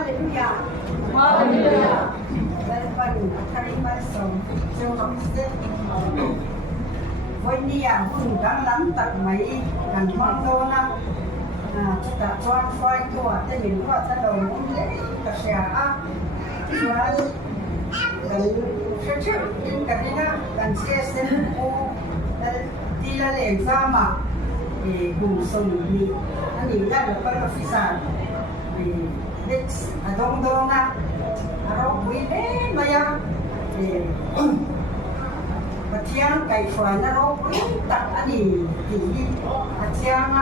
Hallelujah. Hallelujah. Dahil pa rin, karima sa siyo kapiste. Với nia hùng đáng lắm tặng mấy gần hoang đô na ta cho phai tua tên mình qua ta đầu muốn lễ ta sẽ á và gần sẽ trước in cả đi na gần xe sen ô đi là lễ ra mà thì cùng sông đi anh nhìn ra được cái phi sản thì biết đông đô na rồi quý đấy mà ya thì mà thiang cái phơi nó rốt tắt anh thì thiang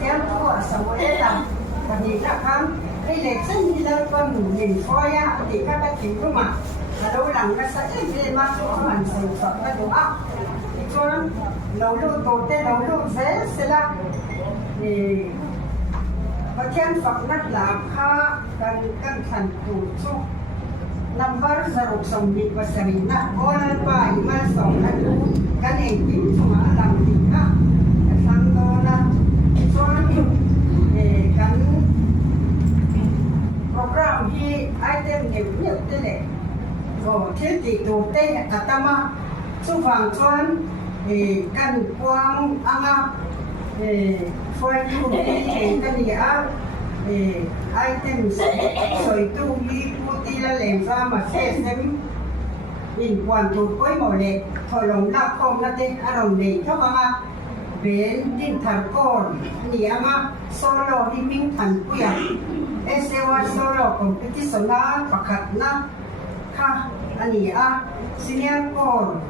thiang của sống ở làm và nhìn ra khám cái lệ sinh như là con nhìn phơi á thì các bạn chịu không mà đâu làm nó sẽ đi mà mình sử dụng cái đồ áp thì cho lâu lâu tổ tên lâu lâu dễ sẽ là thì và thiang phật nát làm kha cần thành tụ chung number zaruk somni pasarina oral pa ima songan kaning tim sama alam tika sangdona soan kan program hi item nhiều thế này rồi thiết bị đồ tê atama su vàng soan kan quang anga phơi tu đi kan ya item soi tu đi tí là làm ra mà xe xem in quan tụt với màu lệ thôi lòng lạp không là tên lòng lệ cho mà bên tin thần con nhỉ mà solo đi minh thần quỷ SEO solo competition na pakat na ha anh nhỉ senior con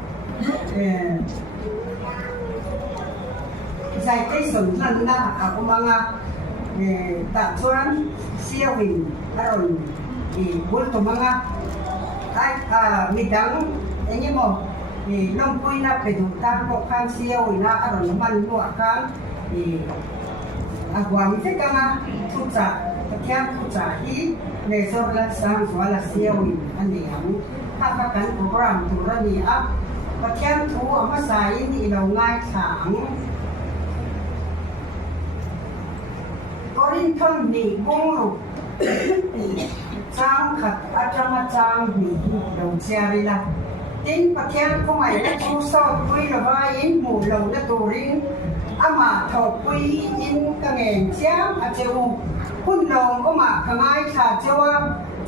giải cái sủng lần na aku mga tak cuan siawin aron bulto mga ay midang ini mo long puy na pedutan ko kang siyaw ina aron naman mo akang agwang te kanga tutsa takyan tutsa hi lesor la sang wala siyaw ani ang kakakan program turani a takyan tu amasayin ilaw ngai sang korin thon ni bongru trang khát trang trang bị đồng xe đi là tin bậc thang không ai đã chú sâu quy là vai in mù lồng đã tù rin ama thọ quy in cái nghề chém chêu hun lồng có mà cái ai thà chêu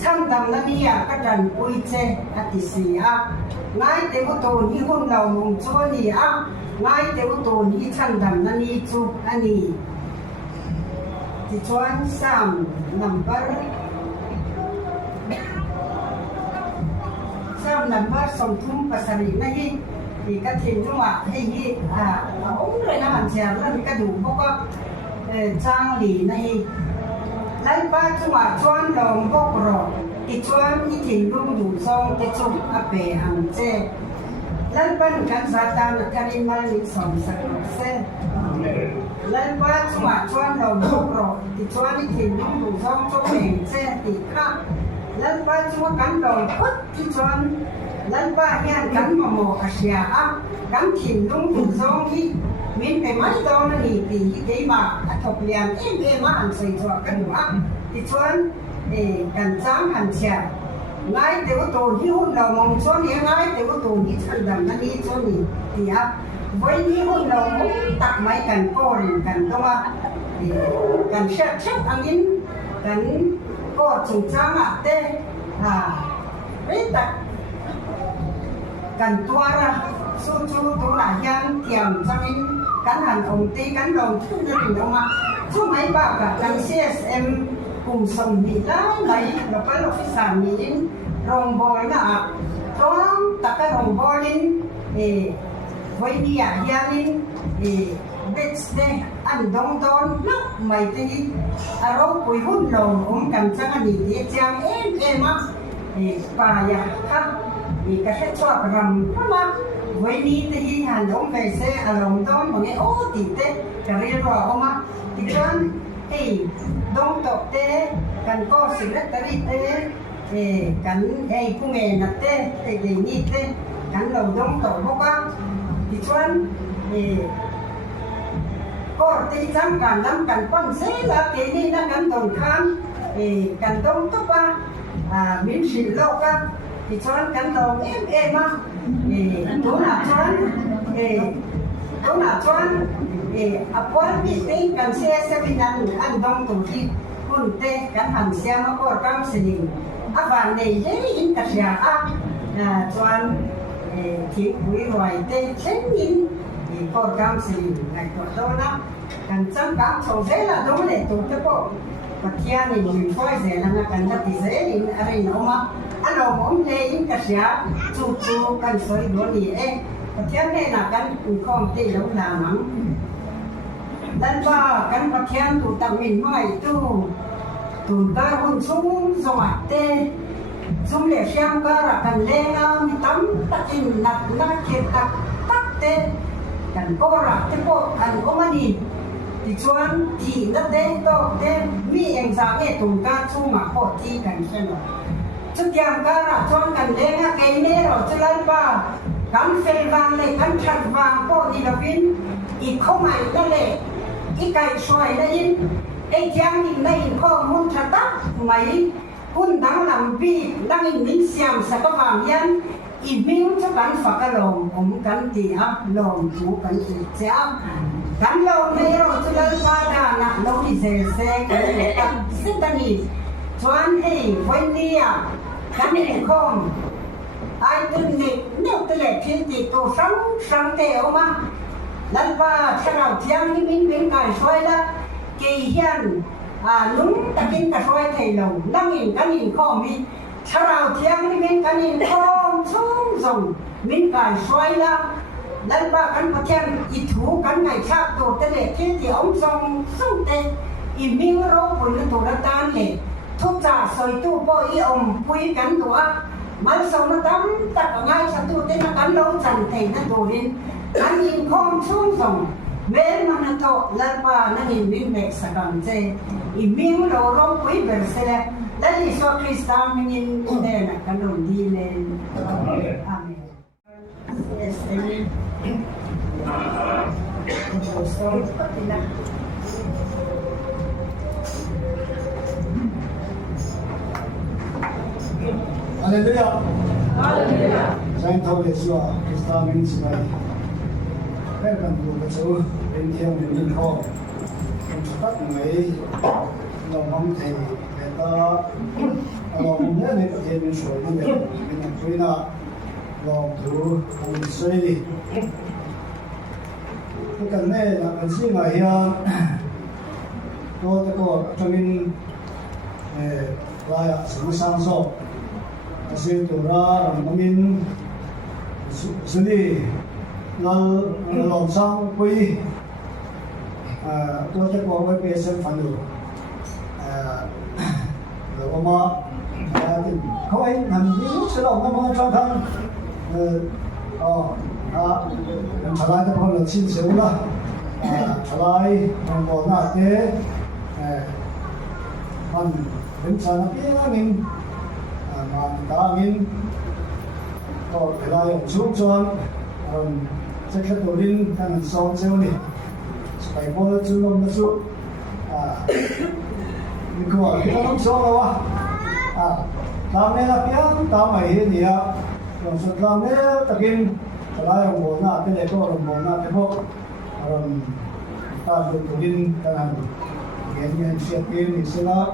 chăm đầm nó đi cái trần quy chê tí xì ngay tế có tồn như hun lồng mùng chua nì ngay tế có tồn như chăm đầm nó đi chụp anh thì cho anh sam nằm bớt sao nằm bớt sòng thum và sari này thì cái thìn đúng không ạ hay ống rồi nó hẳn chèo nó cái đủ có trang lì này lấy ba chúng mà cho anh lòng bốc rồi thì cho anh như thìn luôn đủ xong cái chung bề hàng xe lấy ba cái giá tao là cái đi mang những sòng sạch xe lấy ba chúng mà cho anh lòng bốc rồi thì cho anh như thìn luôn đủ xong cho bề xe thì khác lấy ba chúng cắn đầu quất thì cho anh lấy ba hiện cắn mà mồ Asia cắn thìn luôn đủ xong thì mình phải mấy đo nó thì cái mà thọc liền em mà ăn xây cho cái đồ thì cho anh cần sáng hành chè ngay từ cái tồn như hôm đầu mong cho thì ngay từ cái tồn như chân đầm nó đi cho thì với như hôm đầu muốn tặng mấy cần co thì cần không thì cần xét ăn in cần co trùng trang tê biết tặng cần tua ra su chu cũng là gian tiềm sang in cắn hàng ông tê cắn đầu chút gia đình đâu mà chú mấy bà cả cần CSM cùng sông bị lái mấy nó phải là cái sản mỹ rồng bòi nè có tất cả rồng bòi lên với đi gia đình biết đây ăn đông đông lắm mày thì rồi cuối hôn lồng cũng cần sang anh đi trang em bà ya khác thì cái hết cho rầm mà với đi thì hàng đông về xe ở lòng đông mà nghe ô thì thế cái riêng rồi mà thì cho thì đông tộc thế cần có sự rất tari thế cần cũng nghe nè thế thì như thế cần đầu đông tộc bốc thì cho có thì chẳng cần lắm cần con sẽ là cái này nó cần tồn khám กันต้องทุกว่ามินสิโลกที่ชวนกันตรงมาตัวหน้าชวนตัวหน้าชวนอภรพิธีกันเสียสวินันอันดงตุที่คุณเตกันหันเสียมาโกรธกำสิงวันนี้ยินกระเสียชวนที่คุยรวยเตเช่นยินโกรธกำสิงในตัวโตนะกันจำกัดชงเสละตรงนี้ตัวเจ้าพ่อปัจจัยนี้มีไฟเสละนะกันจะติเสลินอะไรน้องมาอันเราผมเลยยินกระเสียจู่ๆกันสวยดูนี่ปัจจัยนี้นะกันคงตีลงหลังdan ba kan pakaian tu tak min mai tu ta hun sung somate sung le siam ka ra kan lenga mi tam takin nat na ke tak te kan ko ra te ko an ko mani ti chuan ti na de to te mi eng za nge tum ka chu ma ko ti kan sen chu tiam ka ra chuan kan lenga ke ne ro chulan ba kan fel wang le kan chat wang ko ni lovin i ko mai na le cái cây xoài đây ấy giang nhìn đây có muốn chặt tắt mấy hun đang làm việc đang in xem sẽ có vàng yên email cho bạn phải cái lồng cũng cần thì lồng chú cần thì chém cần lồng này rồi cho nên qua đà nặng lồng thì xe cái này cần xin ta nhìn choan hey quên đi cần này không ai tin này nếu tôi lại thiên thì tôi sống theo mà lần ba sau đó tiếng như mình bên cạnh xoay đó kỳ hiền núng ta kinh ta xoay thầy lồng đang nhìn cái nhìn khó mi sau đó tiếng như bên cạnh nhìn không xuống dòng bên cạnh xoay đó lần ba cắn có tiếng ít thú cắn ngày khác tổ tên lệ thế thì ông dòng xuống tên ít miếng rau của nó tổ đã tan lệ thuốc trà sôi tu bôi ý ông quý cắn tổ mà sau nó tắm tất cả ngay sau tu tên nó cắn lâu dần thầy nó đổ lên anh nhìn không xuống dòng bên mà nó thọ lần ba nó nhìn bên mẹ sa gần thế ý miếng đồ rau quý bền xe đây là do Christa mình nhìn đây là cái đồng đi lên amen yes amen Hallelujah. Hallelujah. Saint Yeshua Christa mình xin mời các bạn cùng với chú bên theo mình linh kho cùng tất ngày lòng mong thầy để ta lòng nhớ này có thể mình sửa như vậy mình làm suy na lòng thủ cùng suy đi cái cần này là mình xin mời tôi có cho mình lại sự sáng suốt xin tổ ra làm mình xử lý lòng sang quy tôi sẽ có với cái xem phản ứng rồi mà không ai làm những sự lòng nó trong thân trả lại cho con là xin xíu là trả lại mình còn là thế mình đến sáng nó biết mình mà ta mình có thể là用书装这个抖音他们烧焦呢北波的猪肉的猪你看你不能说了哇他们那边他们也你用说他们这边本来用我那这里做了我那这个他用抖音他们演写片你是啦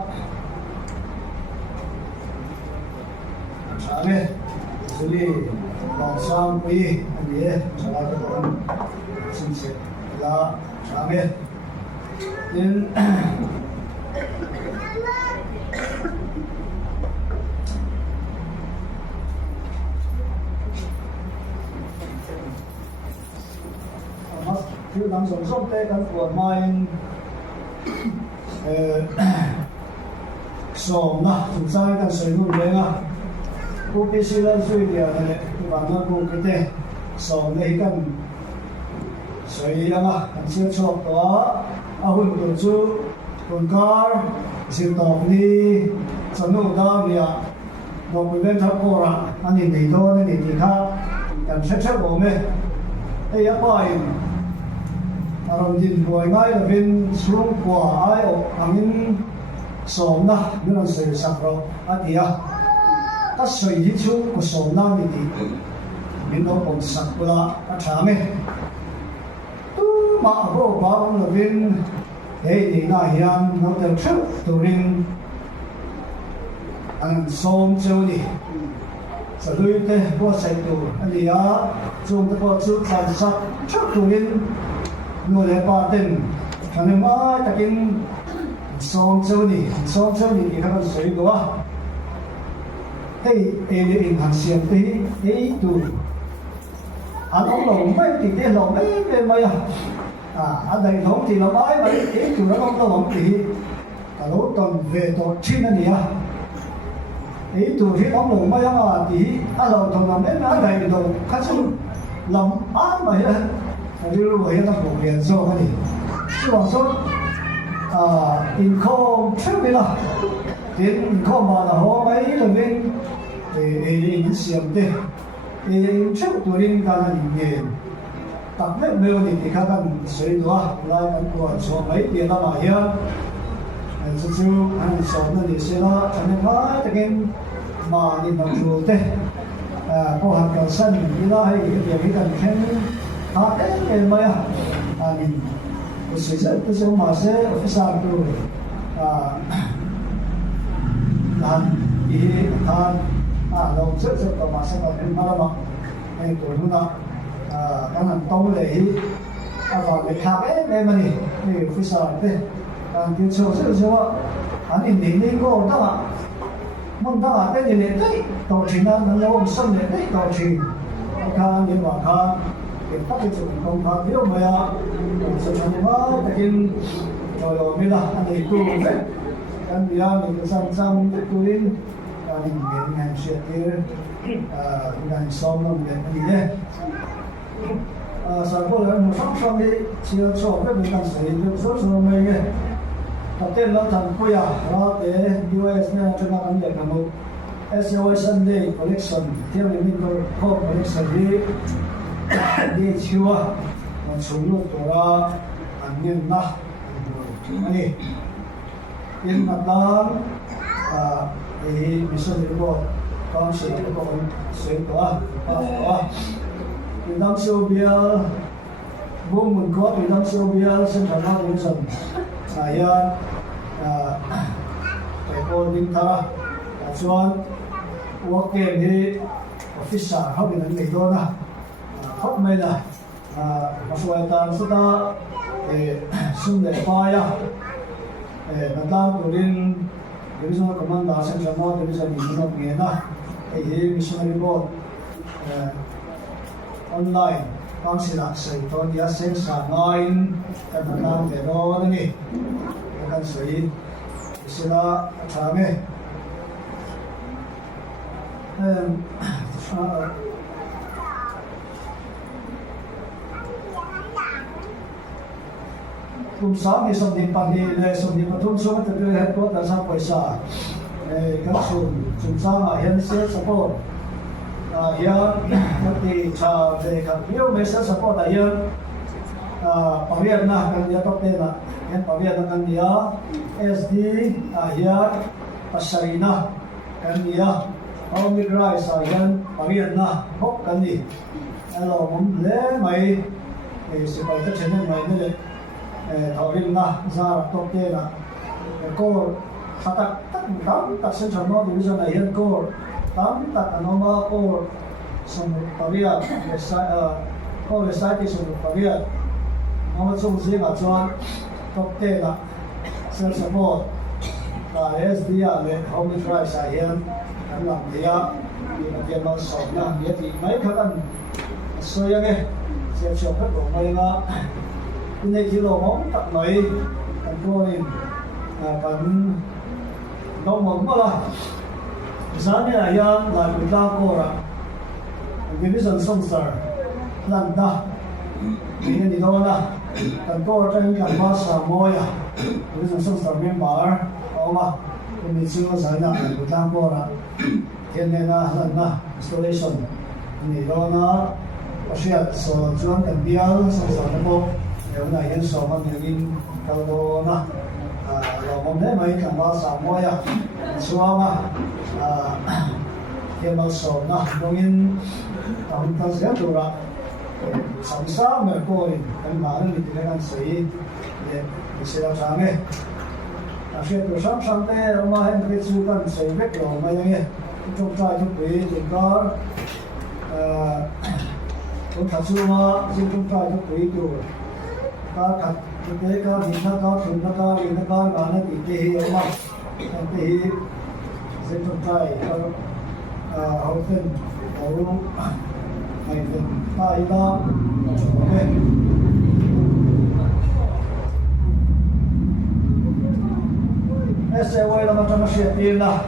啥呢这里lòng sang quy anh ấy trả lại cho con xin chào là trả biết nên thiếu năng sống sót tê căn của mình sòng na chúng ta cần sử dụng đến cô biết sự lan suy địa này và nó cũng cái thế sau này cần suy lắm cần siêu chọc đó hun tổ chú con car siêu tộc đi cho nó đó thì một cái bên tháp cổ ra anh nhìn thấy thôi nên nhìn khác cần xét của mình đây là bài rồi nhìn buổi ngay là bên xuống của ai ở anh som na nuan sei sakro atia ta sei hi chu ko som na ni ti min no pom sak pula a thame tu ma ho ba on lo vin hei ni na hian no te thu turin an som cheu ni sa lui te ko sai tu alia chung te ko chu chan sak thu turin no le pa ten thane ma takin som cheu ni ki kan sei do a hei ele in han siam te hei tu anh ông lồng mấy thì cái lồng mấy bên mày anh đây lồng thì lồng ấy mấy cái chủ nó không có lồng thì cả lỗ tuần về tổ chuyên anh nhỉ ý chủ thì ông lồng mấy mà thì anh lồng thằng làm đến anh đây lồng khá chung lồng án mày á đi luôn vậy nó phổ biến rồi cái gì chứ bằng số in không trước bây giờ đến không mà là họ mấy lần bên thì in xiêm thế trước tuổi linh ta là nhìn tập nhất nhiều thì các bạn sẽ nói lại anh của số mấy tiền ta mà hiền chú chú anh số nó thì sẽ nói cho nên nói cái mà nhìn bằng chuột thế có hàng cầu sân như đó hay cái việc cần thêm hạt đấy cái mấy nhìn cái sự cái số mà sẽ ở sao tu làm gì làm lòng rất rất là mà sẽ là những mà anh tuổi chúng ta các anh tông lệ vào để khác ấy đây mà đi phía sau đây tiêu sâu rất nhiều anh nhìn đi có đó mong đó cái gì đấy tổ chức nó lâu sân đấy tổ chức các những bạn khác thì các cái chuyện công tác nếu mà sự thành hóa thì cái rồi bây giờ anh đi tu đấy anh đi ăn thì sang tu đến mình ngành chuyện kia ngành xong rồi mình đi đấy sau đó là một số xong đi chiều cho cái mình làm gì được số mình cái đầu tiên là thằng quay đó để US này cho nó ăn được là một SOS Sunday collection theo mình có collection đi chiều mà chúng nó tổ ra ăn nhân na này nhân mặt lan thì mission này có con sẽ có sẽ có Việt Nam siêu bia vùng mình có Việt Nam siêu bia sinh sản xuất những sản này cái cô đinh thà chuan work game thì official học những cái đó na học mấy là masuk tan sudah sumber paya tentang turin divisional commander central mode division ini ngena missionary board online pangsinak sa ito dia sensa 9 tentang pero ni akan sei sila atame tum sa mi som din pagi le som din patum so ta de het ko ta sa paisa ka tum sa ma hian se support hian ti cha de ka bio me se support a hian pariat na kan dia to pe na hian pariat na kan dia SD hian pasarina kan dia Omni Christ hian pariat na hok kan ni alo mum le mai se pa ta chen mai ne thầu riêng na ra top kia là cô phát tám tắc sinh sản nó bây giờ này hiện cô tám tắc nó mà cô xong Paris để sai cô để sai thì xong Paris nó mà xong gì mà cho top kia là sinh sản nó là SD là Omni Christ hiện anh làm gì á thì là tiền nó sổ nha vậy thì mấy các anh soi cái sẽ chụp hết bộ mấy là ini kilo mong tak noi kan ko ni kan no mong mala misalnya ayam la kita kora division sensor landa ini di dona kan ko tan kan masa moya division sensor member oma ini semua sana kita kora kene na landa installation ini dona pasiat so juan kan bial sensor mo nếu này nhân số mà nhiều in cao đô na lòng mong thế mấy thằng ba sáu mươi xóa mà hiện nay sổ na đông in tao sẽ được rồi sống sao mà coi anh bảo là mình đang xây để sẽ làm sao nghe sẽ được sáng thế mà em phải chú tâm xây vết rồi mà như vậy trong trai trong quý thì có trong thật sự mà trong trai trong quý rồi có thật thực tế có thì nó có thường nó có thì nó có mà nó bị hiểu mà thì sẽ trong trai có hậu tin hậu ngày tin tay đó ok sẽ quay là một trong sự tiền là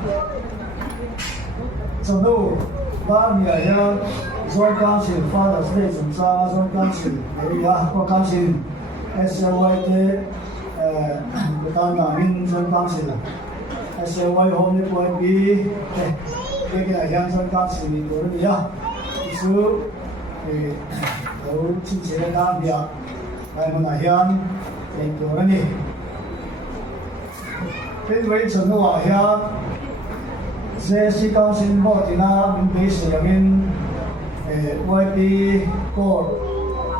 trong đó ba người ya do can sự pha là sẽ dùng ra do can sự để ya có can sự sẽ quay thế người ta là min do can sự là sẽ quay hôm nay quay bi cái này yang do can sự mình đối với ya số thì đấu chính trị là việc ngày hôm nay yang thì đối với này bên với chuẩn hóa ya sẽ sĩ cao sinh bảo thì na mình bây giờ mình YP có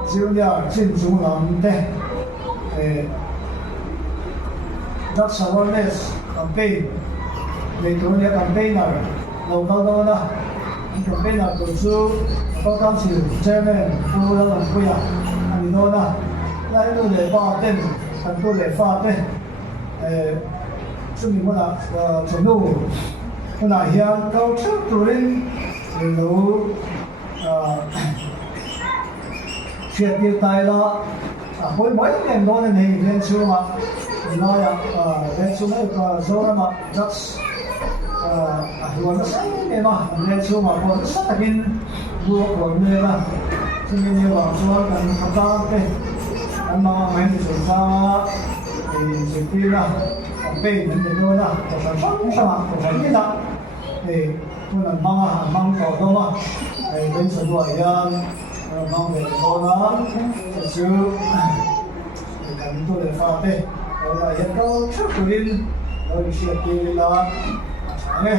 dữ liệu chính chúng làm thế that's awareness campaign về tổ chức campaign này đầu đó là campaign là tổ chức có các sự chairman phụ là làm quỹ anh đó là tôi để phát tên anh tôi để phát tên chúng mình là chuẩn đủ hôm nay hiện câu trước rồi mình đủ chuyện điều tài là mỗi ngày đó là mình lên xuống mà nói lên xuống ấy có số mà rất luôn nó sáng ngày mà lên xuống mà còn rất là kinh vua của người mà cho nên như bảo số cần tham gia cái anh mà mình thì chúng ta thì chỉ tin là về mình thì nói là sản xuất sao mà phải biết đó thì tôi là mong cầu đâu mà thì bên sở hữu mong về đó nó thật sự thì cần tôi để pha tê rồi là hiện câu trước của linh rồi sẽ đi là sáng nghe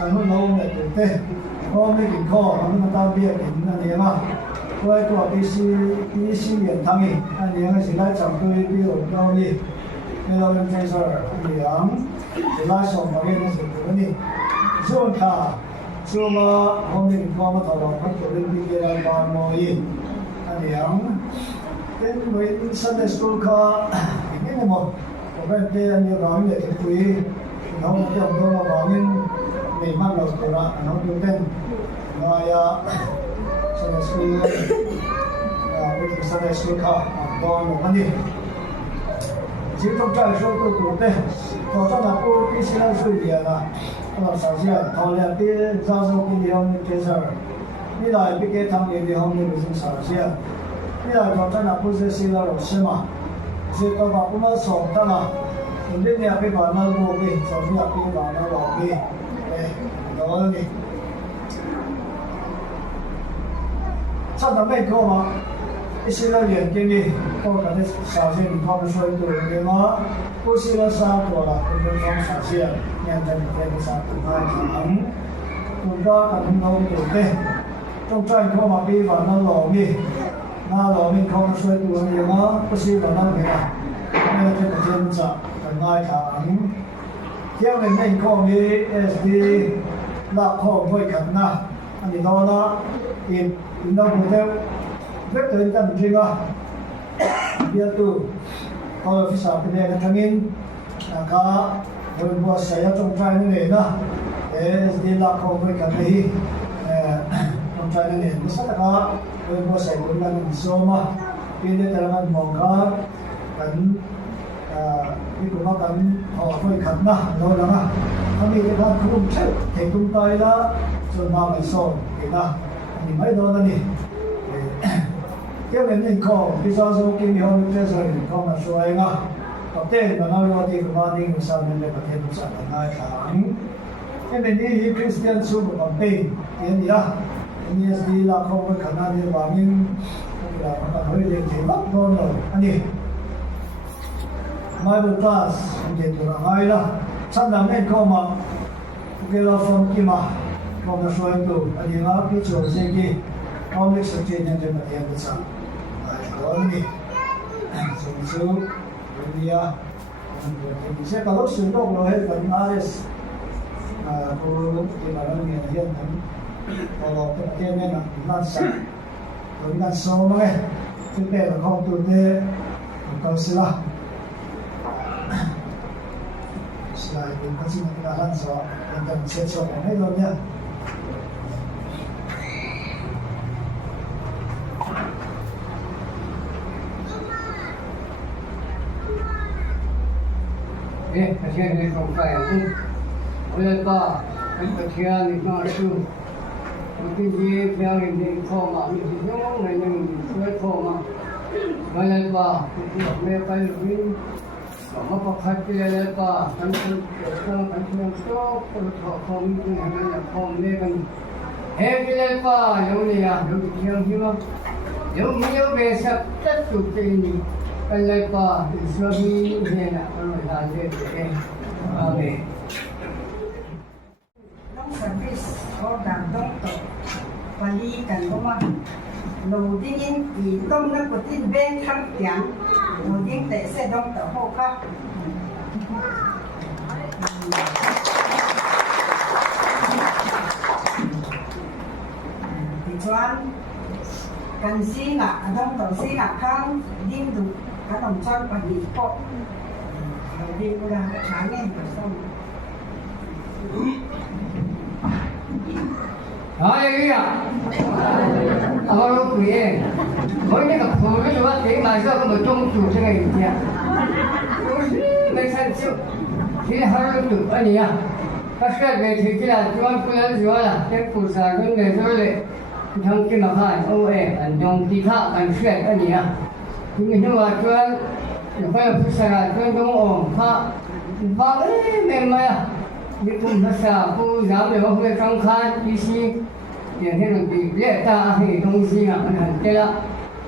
cần hơn lâu để được tê hôm nay kinh kho nó ta biết kinh là gì mà tôi của đi xin viện thăng nghỉ anh nhớ chỉ là chồng tôi đi ở đâu đi nên là em thấy rồi thì chỉ là sống mà cái sự của mình rồi cả rồi mà hôm nay có một thằng bạn có lên đi cái là nói anh nhớ đến với Sunday school cả cái này một bên kia anh nhớ nói về cái quý nó một cái ông đó là bảo mình mang đầu của nó được tên rồi Sunday school với Sunday school cả còn một vấn đề chỉ trong trại số tôi cũng thế còn trong là cô cái sinh hoạt suy địa là sản xuất thầu là cái giao thông cái điều này cái giờ như là cái thằng cái điều này cũng sản xuất như là còn trong là cô sẽ sinh hoạt rồi mà sẽ có bảo cũng là sống ta mà nên nhà cái bảo nó vô cái sản xuất cái bảo nó bỏ cái đó là gì chắc là mấy cô mà一些人经历，我感觉小学里他们说一个人嘛，过去了3多了，我们从小学念在里面的3多块钱，我家可能都有的，从这一块嘛，比方那老米，那老米他们说一个人嘛，不是我那边啊，那这个真子很爱看，因为那个米 SD 那可会看呐，你到那，你到不了。rất tới tận trên đó bây giờ tôi phải sao cái này là thằng in cả rồi mua xe trong trai này nữa để đi lạc không với cả cái trong trai này nó rất là có rồi mua xe cũng là mình số mà bây giờ là mình mong có cần cái của nó cần họ phải khẩn na rồi là mà thằng in cái thằng cũng chết thì cũng tay đó rồi mà mình số cái na thì mấy đôi đó đi cái này mình có bây giờ số cái nhiều cái rồi có mà số ấy mà có thể mà nói là thì mà đi sao nên là có thể được sản phẩm này tháng cái mình đi Christian super campaign cái gì đó như gì là không có khả năng như bà mình là hơi để chế bắt con rồi anh đi Bible class untuk orang lain chắc là nên có mà cái lo phong kim mà có một số itu ada yang aku cuci lagi kamu lihat sekian yang dia yang besar kalau ni so dia bisa kalau sudah lo hay kan ares aku di mana ni dia kan kalau dia ni nak nasa kalau nak semua kita dah kau tu deh kau silah là những cái gì mà làm rõ mình cần chia sẻ hết rồi nhá. Cái chuyện này không phải bây giờ ta cái chuyện này nó chưa cái gì theo mình khó mà mình nhúng mình phải khó mà bây giờ ta cái phải mình mapapagkilala pa ang stop kilala pa yung niya yung besak tatut ini kalay pa sabi niya amen nông service có đảm đông tổ và đi cần có mà đầu tiên thì đông nó có tin bên thăm tiếng đầu tiên để sẽ đông tổ hộ khác thì choan cần xí ngạ đông tổ xí ngạ khang đêm đủ các đồng chọn và đi cọ đi ra sáng ngày xong Hallelujah. Our Lord, mỗi cái gặp phụ nữ đó thì mà sao mà trong chủ thế này nhỉ? Mấy sản xuất thì hai lúc được anh nhỉ? Các cái về thì cái là chúng tôi làm gì là cái phụ sản cái này rồi đấy, thằng kia mà phải ô anh trong tí thạ anh sẽ anh nhỉ? Nhưng mà chúng phải phụ sản chúng trong ổn ha, và mấy mà đi cùng nó sao phụ giảm được không phải trong khan đi xíอย่างที่เราดีเรียกตาให้ตรงนี้อ่ะมันหันเจละ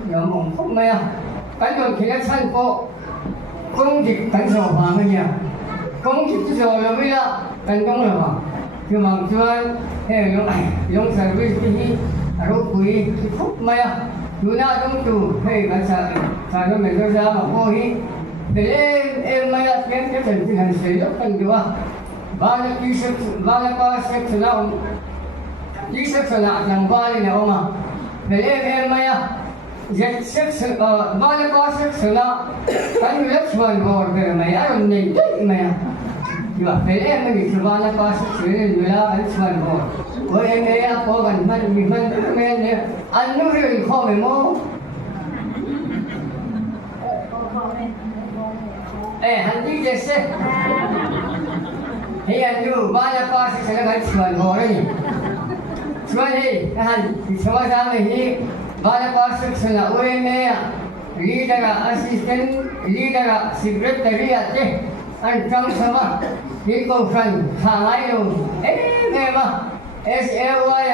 อย่างมองพบไหมอ่ะการโดนเขียนชั้นโป公职感受法乜嘢？公職之後有咩啦？緊張啦嘛？佢望住用 service 啲รูปคุยที่พบไหมอ่ะ？อยู่หน้าตรงตู้ให้กันสายก็ไม่รู้จะมาโอ้ยแต่ไม่ละเพียงแค่เป็นที่หันเสียกันดีว่าบ้านที่เซ็กบ้านก็เซ็กซ์แล้วที่เซ็กซ์ละอย่างบ้านเนี่ยมาแต่ไม่อะยังเซ็กซ์บ้านก็เซ็กซ์ละกันอยู่แล้วชวนบอกเลยไม่อะมันนี่ไม่อะอยู่ว่าแต่ไม่มีชวนบ้านก็เซ็กซ์เลยอยู่แล้วอันชวนบอกว่าไม่อะพอกันมันมีมันไม่เนี่ยอันนู้นเรื่องข้อไม่โม่หันที่เจสเฮียอยู่บ้านก็เซ็กซ์แล้วกันชวนบอกเลยชวนให้หันที่ชวนทำให้บ้านก็เซ็กซ์ละโอ้ยแม่ลีดร์แอสซิสแตนต์ลีดร์ซีเครตรีอะเจ้อันจังสมาที่กูฟังทางไหนอยู่แม่มา SAY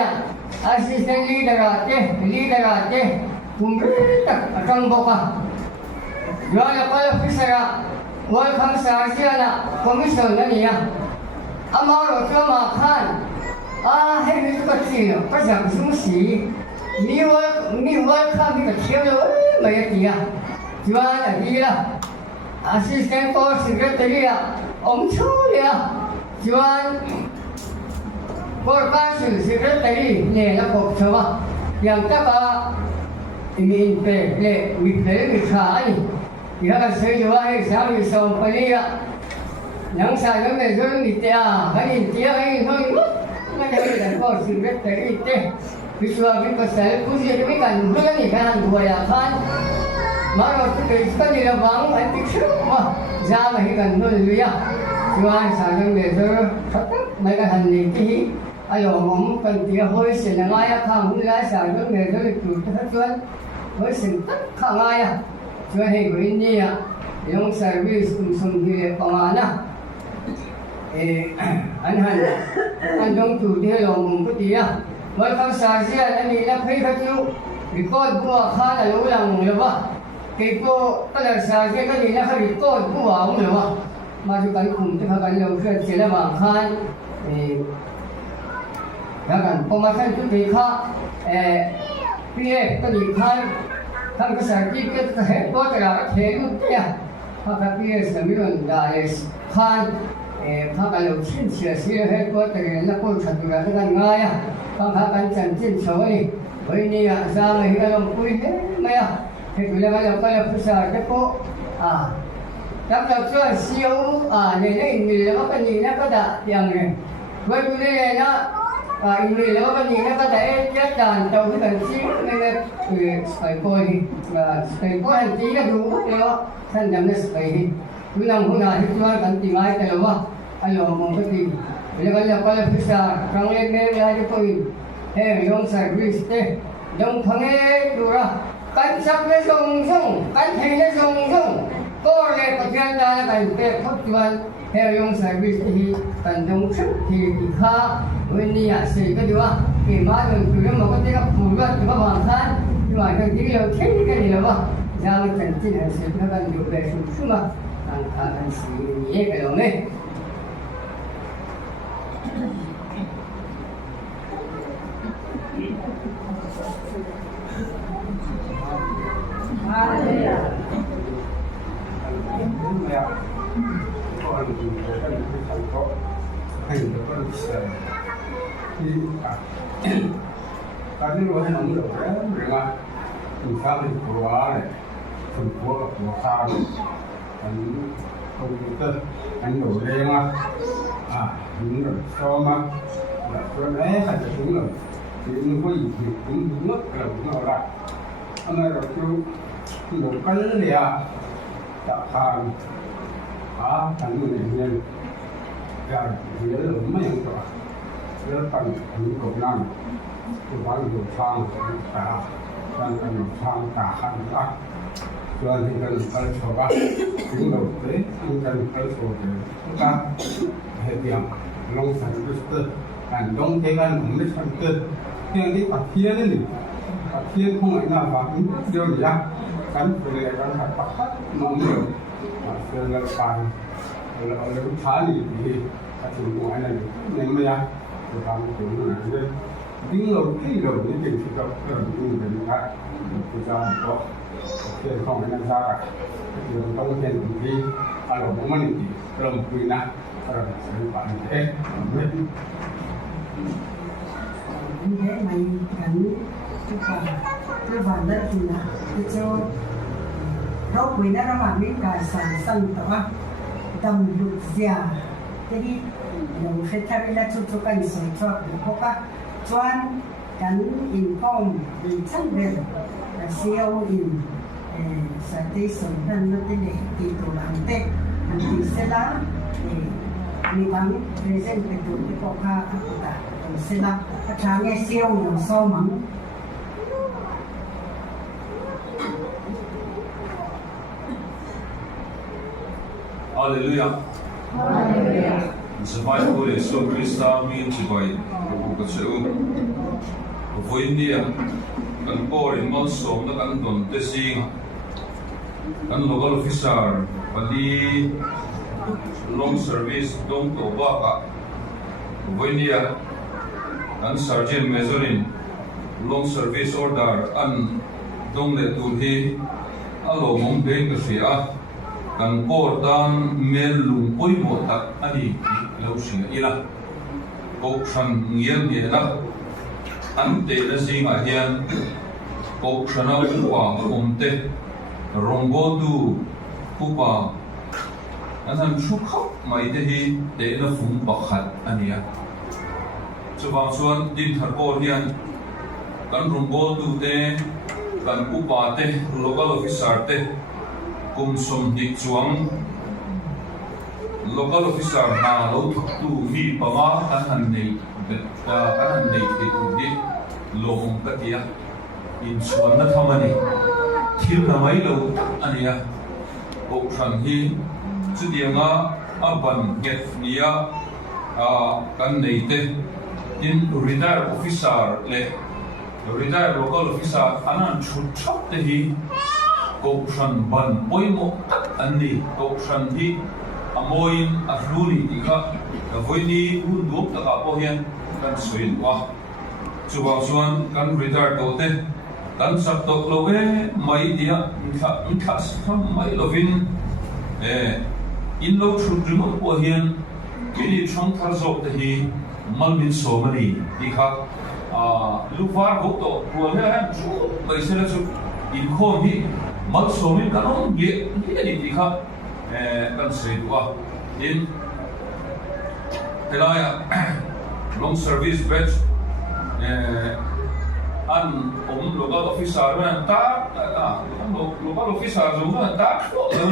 แอสซิสแตนต์ลีดร์อะเจ้ลีดร์อะเจ้คุณตักจังบอกว่าย้อนไปฟิสระวันคำสั่งเสียนะคอมมิชชั่นนั่นนี่อะอามาโรจมาขันให้มีตัวจริงก็จะสงสัยมีวันข้ามมีตัวเชี่ยวเลยไม่ยากที่อ่ะจวนอะไรล่ะ assistant for secretary อ่ะองค์ชูเลยอ่ะจวน for council secretary เนี่ยแล้วก็ใช่ไหมอย่างถ้าก็มีอินเตอร์เลยวิทย์วิชาเนี่ยอย่างก็เสียจวนให้สามีส่งไปเลยอ่ะยังสายก็ไม่รู้นิดเดียวให้อินเดียให้น้อยไม่ได้แต่ก็สิ่งเล็กแต่อีกเต้วิศวะวิปัสสนาผู้ที่จะมีการเรื่องนี้การดูแลขันมาเราจะเกิดขึ้นในระหว่างอันที่ชื่อว่าจะมาให้กันนู่นเลยอ่ะจวนสายก็ไม่รู้ไม่กันหันนี่ที่อารมณ์ผมเป็นที่ห้อยเสียงง่ายข้างหุ่นไร้สายก็ไม่รู้จุดที่จวนห้อยเสียงตั้งข้างง่ายจวนให้คนนี้อ่ะยังเซอร์วิสคุณสมดีประมาณนะอันจงจุดที่เรามุ่งไปที่อ่ะวันคำสั่งเสียอันนี้นักให้เขาดูรีพอร์ตบัวข้าเราหลังเลยว่าเก cái cô cái là sao cái gì nó phải cô cũng vào không được mà chúng ta cùng chúng ta cần đầu tiên chỉ là bằng khai thì các bạn có mà khai chúng ta khai phía cái gì khai thằng cái sản phẩm cái hệ có thể là thế luôn đấy hoặc là phía sản phẩm là khai các bạn đầu tiên chỉ là hệ có thể là cô sản phẩm là cái ngay à các bạn chân chân số đi với ni à ra mà hiện làm quý hết mấy à thì cứ là cái là phụ sa cái cô các bạn cho siêu này này là cái gì nó có đãយ៉ាងnày với cái này nó ini là cái gì nó có thể chắc chắn trong cái phần chi nên phải coi phải coi hành trí là đủ đó thành làm nó phải cứ làm hôm nào thì chúng ta tìm ai cái đó alo mong cái gì là cái là phụ sa trong lên đây là cái tôi yung service te yung phange dura kan sak le song song kan thei le song song ko le patyan na kan te phot chuan yung service hi kan dong suk thì kha when ni ya se ka diwa ki ma dong tu ma ko te ka pu ga tu ba bang khan tu ma ka ti lo thei ka ni lo ba ja ma kan ti na se ka kan du le su ma kan ka kan si ni ka lo ne tadi lu hanya ngomong ya, dengan misalnya keluar, keluar keluar, dan komputer, dan boleh mah, những rồi so mà là cho bé hay là chúng là thì nó có gì thì cũng đúng mất là cũng là anh này rồi chú một cái gì đã hàng thằng người nhân ra thì nhớ là mấy anh rồi nhớ phần những cột năm thì bán đồ sang cả đang cần đồ sang cả hàng đó cho nên cần phải số ba những đầu tế những cần phải số để chúng ta hệ điểm long sản xuất and don't take an English factor yang di pasien ini pasien không ai nào vào điều gì á kan về kan phải bắt nông nghiệp pasien là phải là thái thì pasien không ai này nên bây giờ thì làm chuyện này nên tiếng lâu những chuyện chỉ có những chuyện khác chúng ta có pasien không ai nào ra thì trong hiện thì alo bông mình thì làm quy na làm sự bạn thế như thế mày cảnh cái vòng đó thì là cái cho rau quỳ nó mà biết cả sản sinh đó tầm lụt già thế đi nó sẽ thay ra cho cái sản xuất được không ạ choan cảnh in phong in chân về là siêu in sản tế sản thân nó tên để thì tổ làm tết anh thì sẽ láมีบางเรเซนเป็นตัวที่พอค่าอัตราเสร็จแล้วกระชากแง่เซี่ยวอย่างซ้อมัง Halleluja. Så meget på det, så Krista min tilbage på Katseu. Og for India, kan går i Malsom, der kan don det sig. Kan local officer, fordi long service dong to baka. For India, kan sergeant majorin long service order an dong le tu hi alo mong beng ka sia. Kan por dan mel lung poi mo tak ani lo sing ila ko khan ngial ye la an te na singa hian ko khana wa omte rongo du pupa an han thu khop mai te hi te na fung pakhat ania chuwang chuan din thar ko hian kan rongo du te kan pupa te local officer te kum som dik chuang local officer na lo tu hi pama kan han nei te tu hi lo ong katia in chuan na thamani thil na mai lo ania ko khan hi chudianga aban get nia kan nei te in retired officer le retired local officer anan thut thap te hi Kopshan ban poimo ani kopshan di amoin ahluni ika voini unduk taka pohian kan soin wa chuwa chuan kan retire tote kan saktok lowe mai dia mikha sam mai lovin in lo thudrim pohian kini thang thar zok te hi malmin somani ika luvar voto ruaha chu mai sera chu in khom hi mal somin kanon ye ni dikha kan seidwa in helaya long service batch an local officer ran ta local officer zuma ta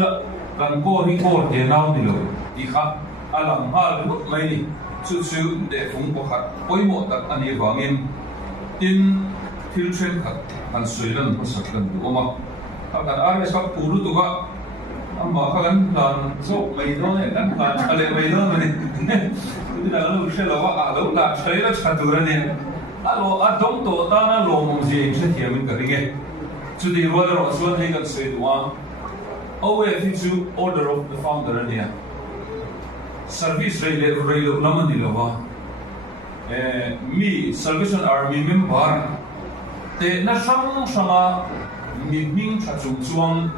la kan ko ri ko de naw ni lo dikha alam hal mai ni chu chu de phung ko khat poimo tak ani wangin tin filtration khat kan soilan pasaklan oma akan RS ka puro to ka ang makakan kan so may doon kan ale may doon ni hindi na lang siya lawa alo na siya la chatura ni alo adong to ta na lo mong siya siya tiyamin ka ringe so the order of so he can say one always to order of the founder niya service rail naman nila ba me Salvation Army member te na sama miming chachungchuang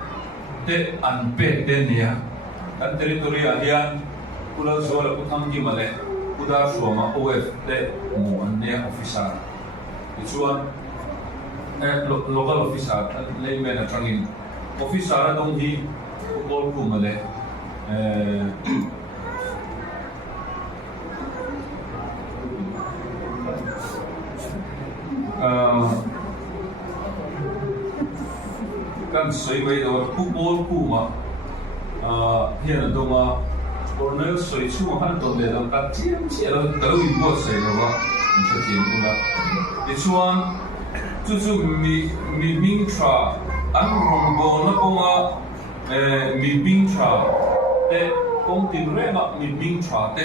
te anpe te niya at teritorya hiyan pula zola putang gimale puda suama OF te muan niya officer ichuan local officer at layman at trangin officer adong hi upol kumale kan soi bai do football kuma hian doma cornel soi chu han to le dam ta chiam chiam do i bo sei lo ba sa chiam kuna ichuan chu chu mi ming tra an rong bo na konga mi ming tra te kong tin re ma mi ming tra te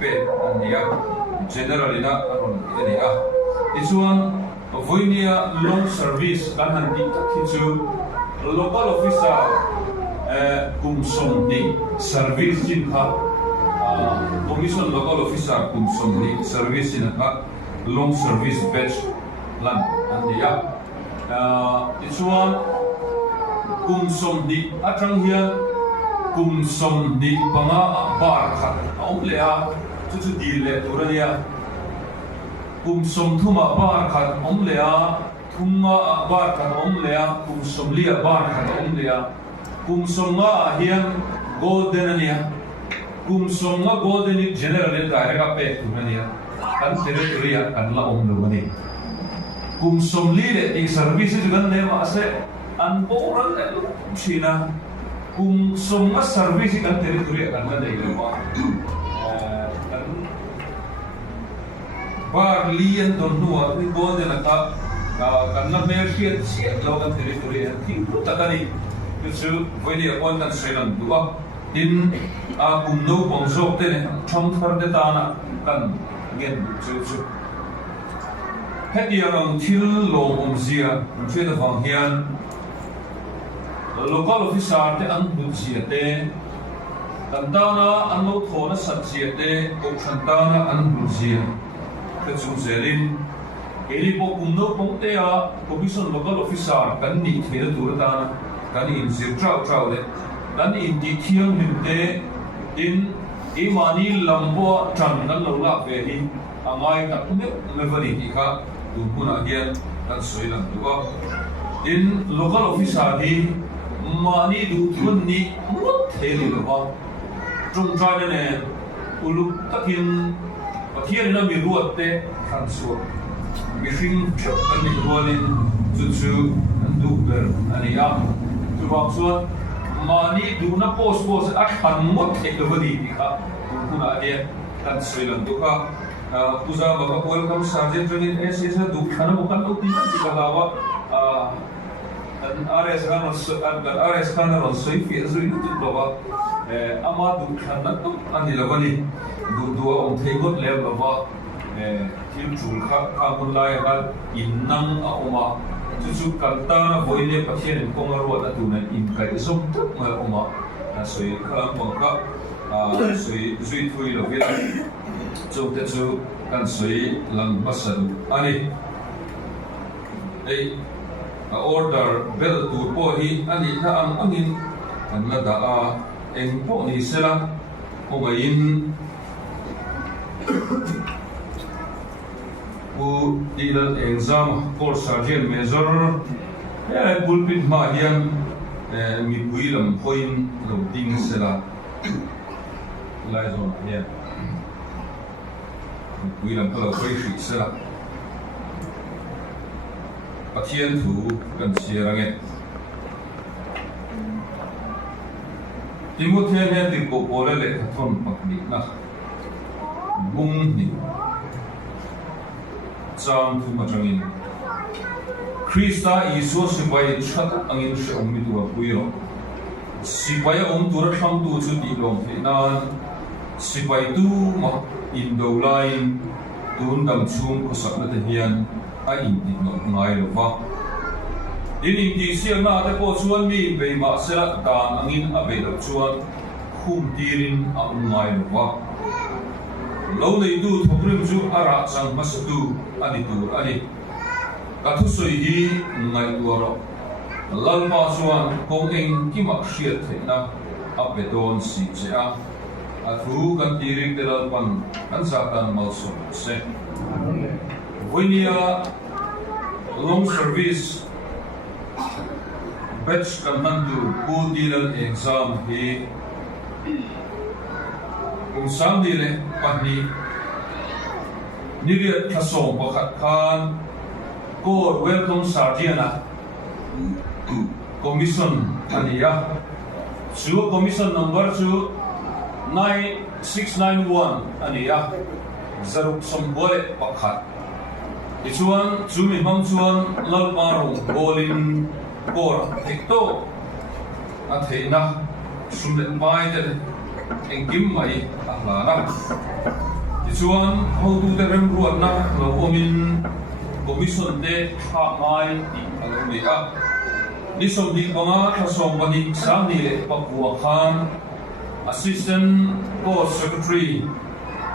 pe ania generally na aron ania ichuan voinia long service kan han ti khichu local officer kumsom ni service jin kha commission local officer kumsom ni service jin kha long service batch lan andia ichuan kumsom ni atrang hian kumsom ni panga bar khat omlea chu dil le turania kumsom thuma bar khat omlea Kumma bar kan omlea, kumsomlia bar kan omlea, kumsomga hian golden ania, kumsomga golden ni generally direct pe tumania, kan territory kan la omlewani. Kumsomli le ti services gan ne ma ase an boral le china, kumsomga service kan territory kan la dei lewa. Bar lian don nuwa ni golden aka karena merkiat siap lawan teritori yang takani itu boleh apun dan selan dua in kumno bongsok tene transfer data kan gen itu hadi orang til long zia mungkin fanghian local officer te ang zia te tandana anu thona satsia te kokshantana an zia ke zelin Eli po kumno pong te commission local officer kan ni thela turata kan in zir trau le kan in di thiang hinte in imani lambo tran nan lo la ve hi angai tak me vari ti kha tumpuna hian kan soilam duwa in local officer hi mani du thun ni mut theli lo ba trung trai ne ulu takin pathian na mi ruat te kan so Mishing and the rolling to and do better. And yeah, to Boxwell, money do not post at Hanmut take the body. Kuna here, that's Sri Lanka. Puza Baba welcome Sergeant in SS, do Kanamukan to Kalawa, and RS Runner on Sophie as we do Baba. Amadu Kanatu and the Lavani do on table level of Kim Chul Kamunlai had in Nang Aoma chu kanta na voile pathian ko marwa atu na in kai zom tuk ma oma na soi khalam pangka soi zui thui lo vela chu te chu kan soi lang basadu ani ei order bel tu po hi ani na ang angin an la da a eng po ni sela o ngayin u dilal exam course sergeant major pulpit ma hian mi puilam point lo ding sela lai zon hian mi puilam ko khoi shi sela pathian thu kan sirange Timothy ne ti ko pole le thon pakni na bung ni cham thu matangin Krista Isu sipai chat angin se ommi tu puyo sipai tur tham tu chu ti long the na sipai tu ma in do line tun dam chung ko sak na te hian a in ti no ngai lo wa in ti siang na te ko chuan mi be ma sela dan angin a be lo chuan khum tirin a ngai lo wa lo nei du thoprim chu ara chang masatu ani tur ani kathu soi hi ngai tuaro lalma chuan kong eng ki mak hriat theina a beton si che a thu kan tiring te lal pan kan sa kan mal so se Winia long service batch kan nandu ku dilal exam hi kung samdile pani niriat thasong pakhat khan ko welcome sergeant commission ania chu commission number chu 9691 ania zaruk sombole pakhat ichuan chumi mang chuan lalparong bolin kor hekto atheina sumlet bai de engkim mai ahlana ichuan hodu de rem ruat na lo omin commission de tha mai ti aloni a ni som di banga thasong bani samni le pakua khan assistant course secretary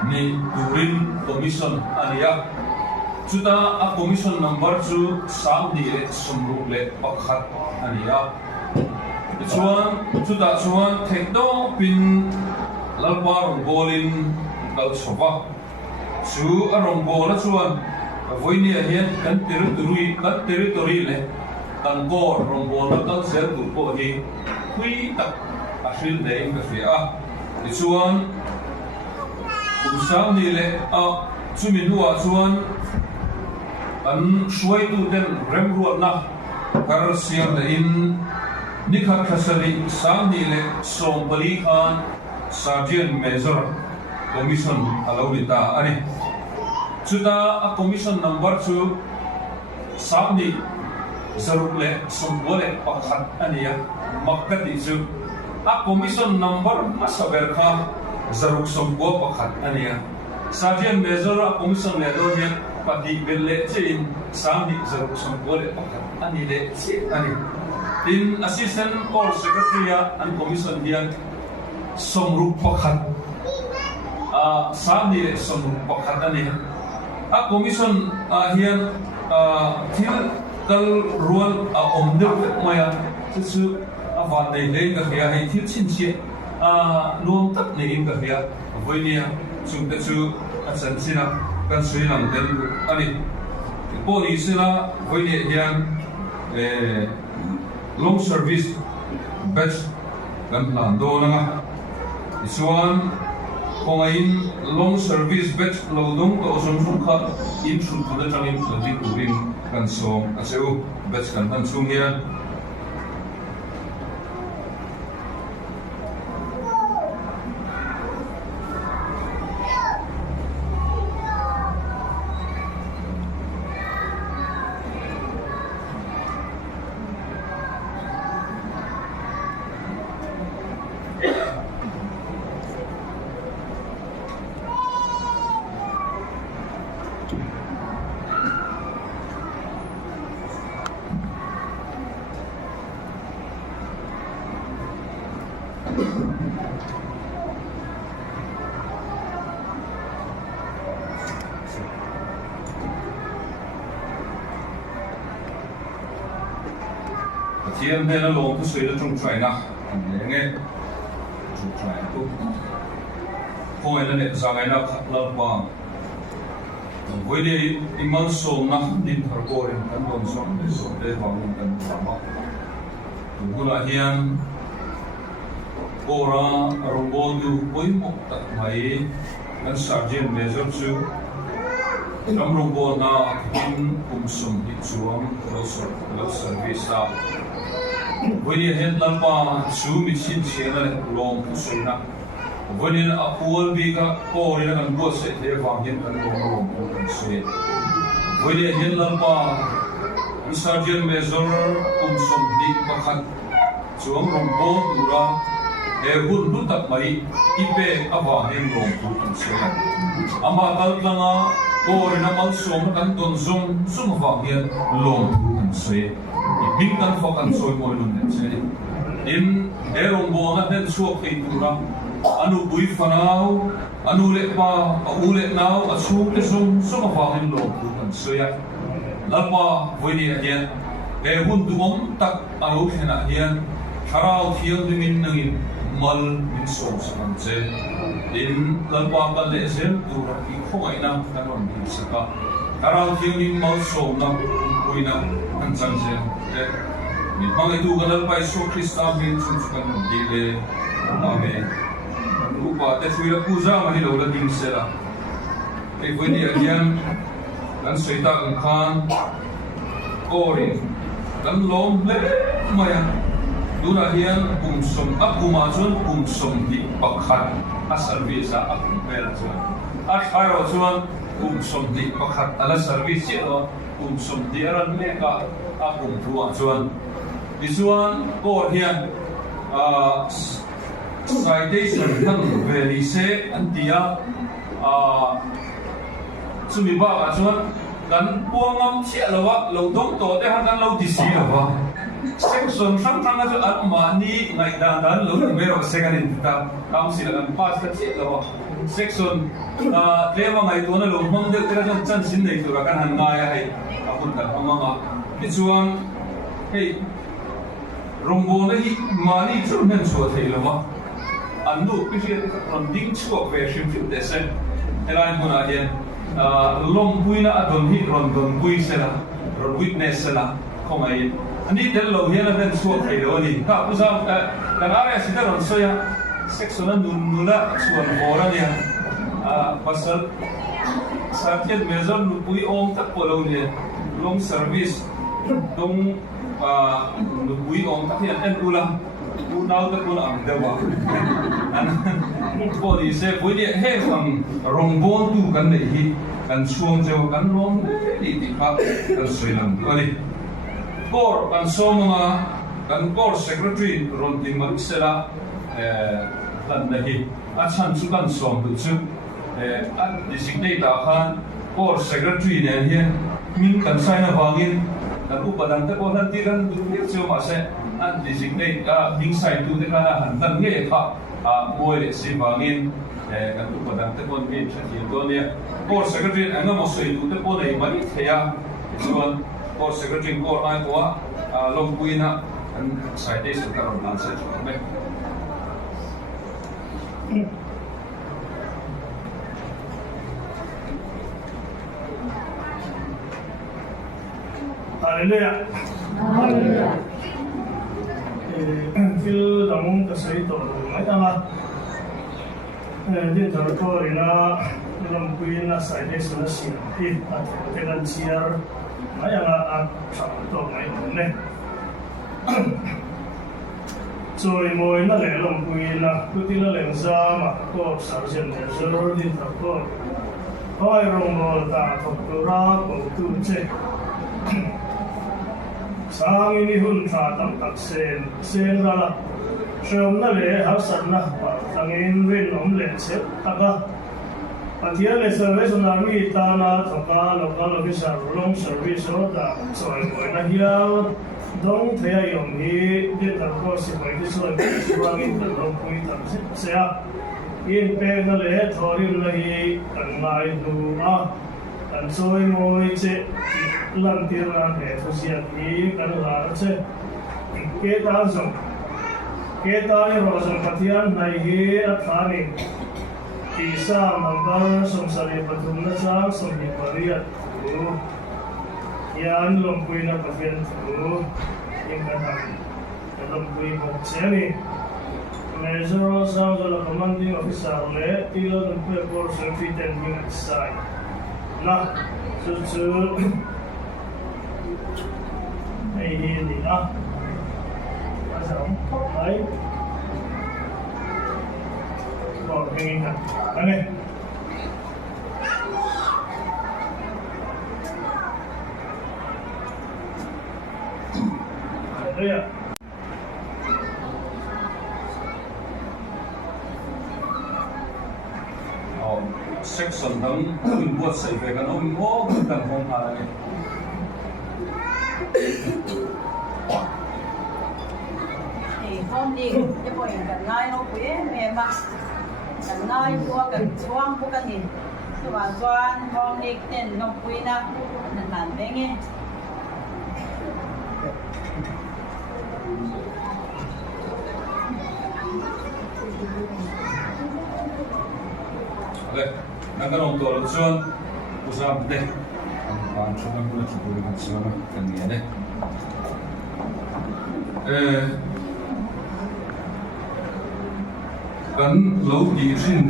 ni turin commission ania chuta a commission number chu samni le somruk le pakhat ania chuan chuta chuan thekdo pin lalparong bolin dal sowa chu arong bola chuan voini hian kan territory le kan kor rong bola kan sel tu po hi hui tak a hril dei ka fia chuan usam ni le a chumi nuwa chuan an shuai tu den rem ruat na kar siam da in nikha khasari sam ni le som pali khan sergeant major commission alawita ani chuta a commission number chu samni zaruk le sombole pakhat ania makkati chu a commission number masaber kha zaruk sombo pakhat ania sergeant major a commission le do hian pati belle chin samni zaruk sombole pakhat ani le chi ani in assistant or secretary and commission hian somruk pakhat samni le somruk pakhat ani a commission hian thil kal rual omdeu maya chu awan nei le ka hia hei thil chin chi nuam tak nei ka hia voinia chung te chu a chan china kan sui lang den ani poli sila voinia hian long service batch kan plan do na isuan kongain long service batch lodong to som kha in thul tu da tangin lodi turin kan som aseu batch kan tan chung hian Thiên nên là lộn cái suy là trong trái na, để nghe trong trái tu. Hôm nay là sáng ngày nào khát lâu quá. Với đi iman sôm na din thar cô em ăn bom sôm để vào mình ăn bám. Cũng là hiền. Ora robot du koi một tật máy anh sergeant major chu. Trong robot na cũng sum đi chuông lo service na. Với đi hết lần ba chú mình xin chia là long cũng sôi na. Với đi apple bị cả cô đi là ăn bữa sẽ để vàng hiện ăn long cũng sôi. Với đi hết lần ba anh sergeant major cũng sum đi bắt khăn chuông robot dura. Hun lu tak mai ipe awa hen long tu se ama kal langa ko rina mal som kan ton zum awa hen long tu se big kan fo kan soi moi nun se in erong bo na den suak thei tura anu bui fanau anu le pa u le nau a su te zum awa hen long tu kan se ya lapa voi ni again hun du mom tak aro khena hian tharau thiang dingin nangin mal min som sang che in lalpa kal le sem tu ra ki khoi na kanon bi saka karau thiang in mal som na puina an chang che ni mangai tu galal pai so krista bin chu kan di le amen rupa te suila puja ma hi lo la ding se la e voi ni again kan soita kan khan ori kan lom le maya Dura hian sum akuma chun sum di pakhat a service a akupel chuan a tharo chuan sum di pakhat ala service lo sum di ran me ka a thua chuan chuan ko hian citation kan veli se antia chumi ba chuan kan puangam chia lawa lo dong to te han kan lo disi lawa section sang aja atma ni ngai dan lo mero segarin kita council kan pass ka che lo section lema ngai to na lo mong de tera chan sin nei tu kan han ngai hai apun kan amanga chuan hei rombo na hi mani chu men chu thei lo andu pisi ron ding chuak ve shim shim de se elai muna hian long puina adon hi ron don pui sela ron witness sela khomai ani del lo hian ben chuak thei lo ni ka puzam kan area sida ron soya section an nula chuan bora nia pasal sartian mezon nu pui ong tak polo ni long service dong nu pui ong tak hian en ula nau tak pun am dewa an body se pui ni he fang rongbon tu kan nei hi kan chuang jo kan rom ni ti pa kan soilam ani Kor kan somanga kan kor secretary ron tin man sela lan nahi achan chu kan som tu chu at designate ta khan kor secretary ne hian min kan sai na wangin kan upadang te ko han ti kan du ni chu ma se at designate ding sai tu te kana han tan nge kha moi le si wangin kan upadang te kon min chathi do ne kor secretary anga mo sei tu te ko nei mani theya chuan Kor secretary kor ai ko long puina an citation karon nan se me Hallelujah. Hallelujah. Fil damung kasai to mai anga din thar ko ina long puina citation na sin hi at tegan chiar mai anga at to mai ne Choi moi na le long puina kutina leng za ma ko sarjen ne zero din thar ko hoi rong mo ta thok ra ko tu che sang ini hun tha tam tak sen ra la shom na le ha san na pa tangin rin om le che taka atia le service na mi ta na thoka local officer long service ro da choi moi na hiao đông thế ai dùng hi biết tập có sự phải cái số cái quan in tập đông quý tập sẽ in pe nó lẽ thôi là hi cần lại đủ à cần soi môi chế lần tiền là để thu xia hi cần là chế kế ta dùng kế ta như rồi dùng phát hiện này hi ở thà này thì sao mà có sống sài bắt thùng nó sao sống đi vào đi yan lom kui na pasien tu yung kadam kui ko seni measure sounds of the commanding officer le tilo ng kui por selfie 10 minutes side na su ay hindi na asam ay ko tingin ka ano Yeah. Section thằng mình buat sai về cái ông ngô cần không hà này thì hôm đi cho mọi người cần ngay nó quý mẹ mà cần ngay qua cần xoang của cái gì các bạn xoang hôm đi tên nó quý na nên làm bé nghe Oke, nah kan untuk lucuan usaha deh, kan cuma boleh cukup dengan siapa kan dia deh. Kan lâu di sini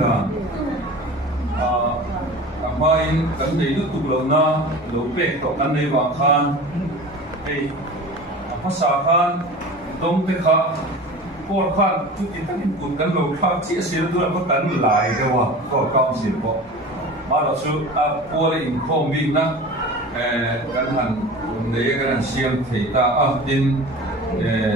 main kan dia itu tu lâu na lâu pek to kan dia bangkan, apa sahakan dong tekak por khan chút ít tăng cụt cắn lầu khao chia sẻ được là có cắn lại đâu à có cao xịn bộ mà đó số por in không bị na cắn hẳn để cái này xem thì ta tin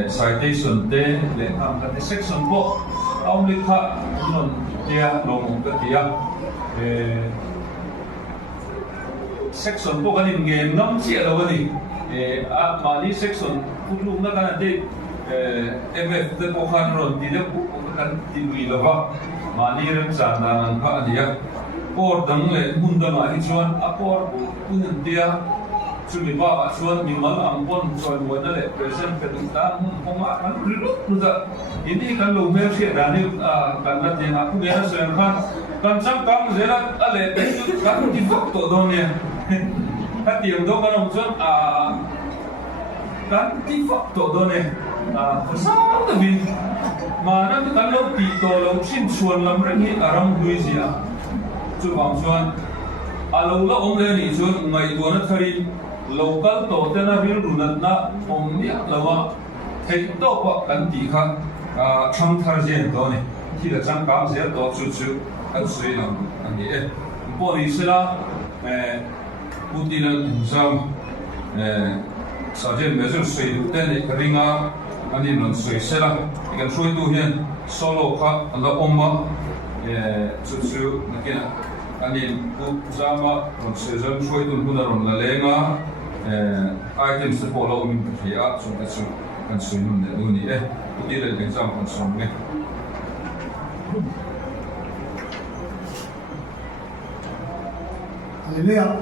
citation để làm cái section bộ ông lịch hạ luôn dia lòng cái dia section bộ cái này nghe năm triệu đâu cái này mà đi section phụ lục nó cái này MF te pokhan ron di de kan ti wi lova mani rem san na nan pha dia por dang le mun da ma hi chuan a por kun dia chu mi ba chuan mi mal ang pon choi mo na le present pe tu ta mun ma kan lu da ini kan lo me che da ni kan na te na ku ya sen khan kan sam kam zela ale kan ti fok to do ne ka tiang do kan chuan kan ti fok to do ne sao tự mình mà nó cứ cắn lâu tì to lâu xin xuân lắm rồi nghĩ aram hui gì à chú bảo xuân lâu là ông lên thì xuân ngày tuần nó thay lâu cắn tổ tên là viên rùn na ông nhớ là mà thấy to quá cắn tì khác trong thời gian đó này khi là trong cảm giác đó chú ăn suy lắm anh ấy bộ đi sẽ là bút đi là sao sao chứ bây giờ suy được tên này cái ring anh đi lần suy sẽ là cái suy tu hiện solo khác là omma chú cái này anh đi bút ra mà lần suy dân suy tu cũng là lần là lẽ mà item sẽ bỏ lỡ mình phải áp dụng cái suy kan suy nun để luôn đi bút đi là cái sao kan suy nghe Hallelujah.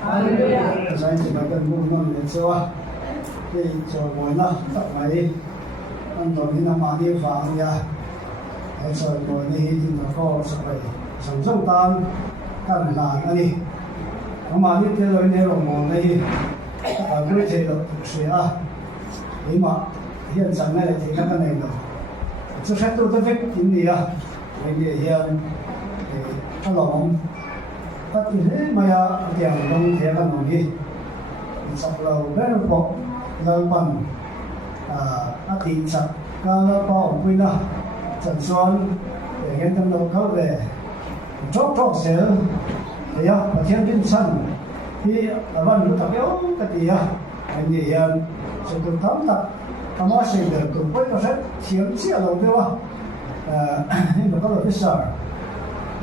Hallelujah. Saya cakap dengan orang yang sewa, di Jawa Barat tak baik. Antara ini nama dia Fahria. Jawa Barat ini di Nakau sampai Samsung kan lah ni. Nama dia tu ini orang ni. Aku cakap saya, lima hiện sana là thì các này rồi. Số sách tôi viết tiếng gì à? Vậy hiện cái lòng tất nhiên mà tiền đông thế là nó đi sắp lâu rất là bộ lâu bằng tiền sắp các lớp bao quy na trần xuân để hiện tâm đầu câu về chốt sẽ thì và thiên viên sân thì ở bên nó tập yếu cái gì anh gì sẽ được thấm tập tham gia sinh được cùng với nó sẽ chiếm chia đầu tiêu nhưng mà có được cái sở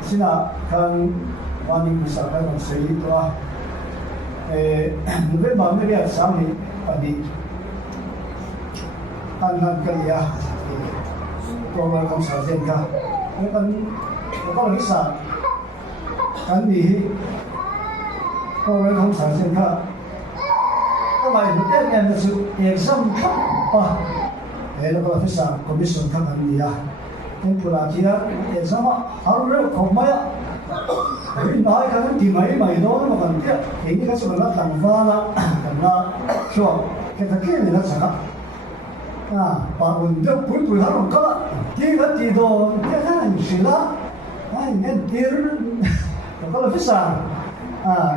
xin là cần Wani misalkan manusia itu mungkin bangun dia sami padi kan kan ya to wa kam sa zen ka kan ko hi sa kan ni to wa kam sa zen kaก็หมายถึงเรื่องนั้นสุดเอกสัมผัสป่ะแล้วก็ที่สามคอมมิชชั่นทำอันนี้อ่ะเป็นผู้รับที่นั่นเอกสัมผัสหาเรื่องของไม่อ่ะเป็นนายกันที่ไม่โดนมากันเดียเองนี่ก็สุดละหลังฟ้าละกันละช่วงแค่ตะเกียบนี่ละสักป่าอุ่นเดือดปุ๋ยหาลงก็ละที่กันที่โดนแค่นั้นสิละไอ้เงี้ยตีร์แล้วก็ที่สาม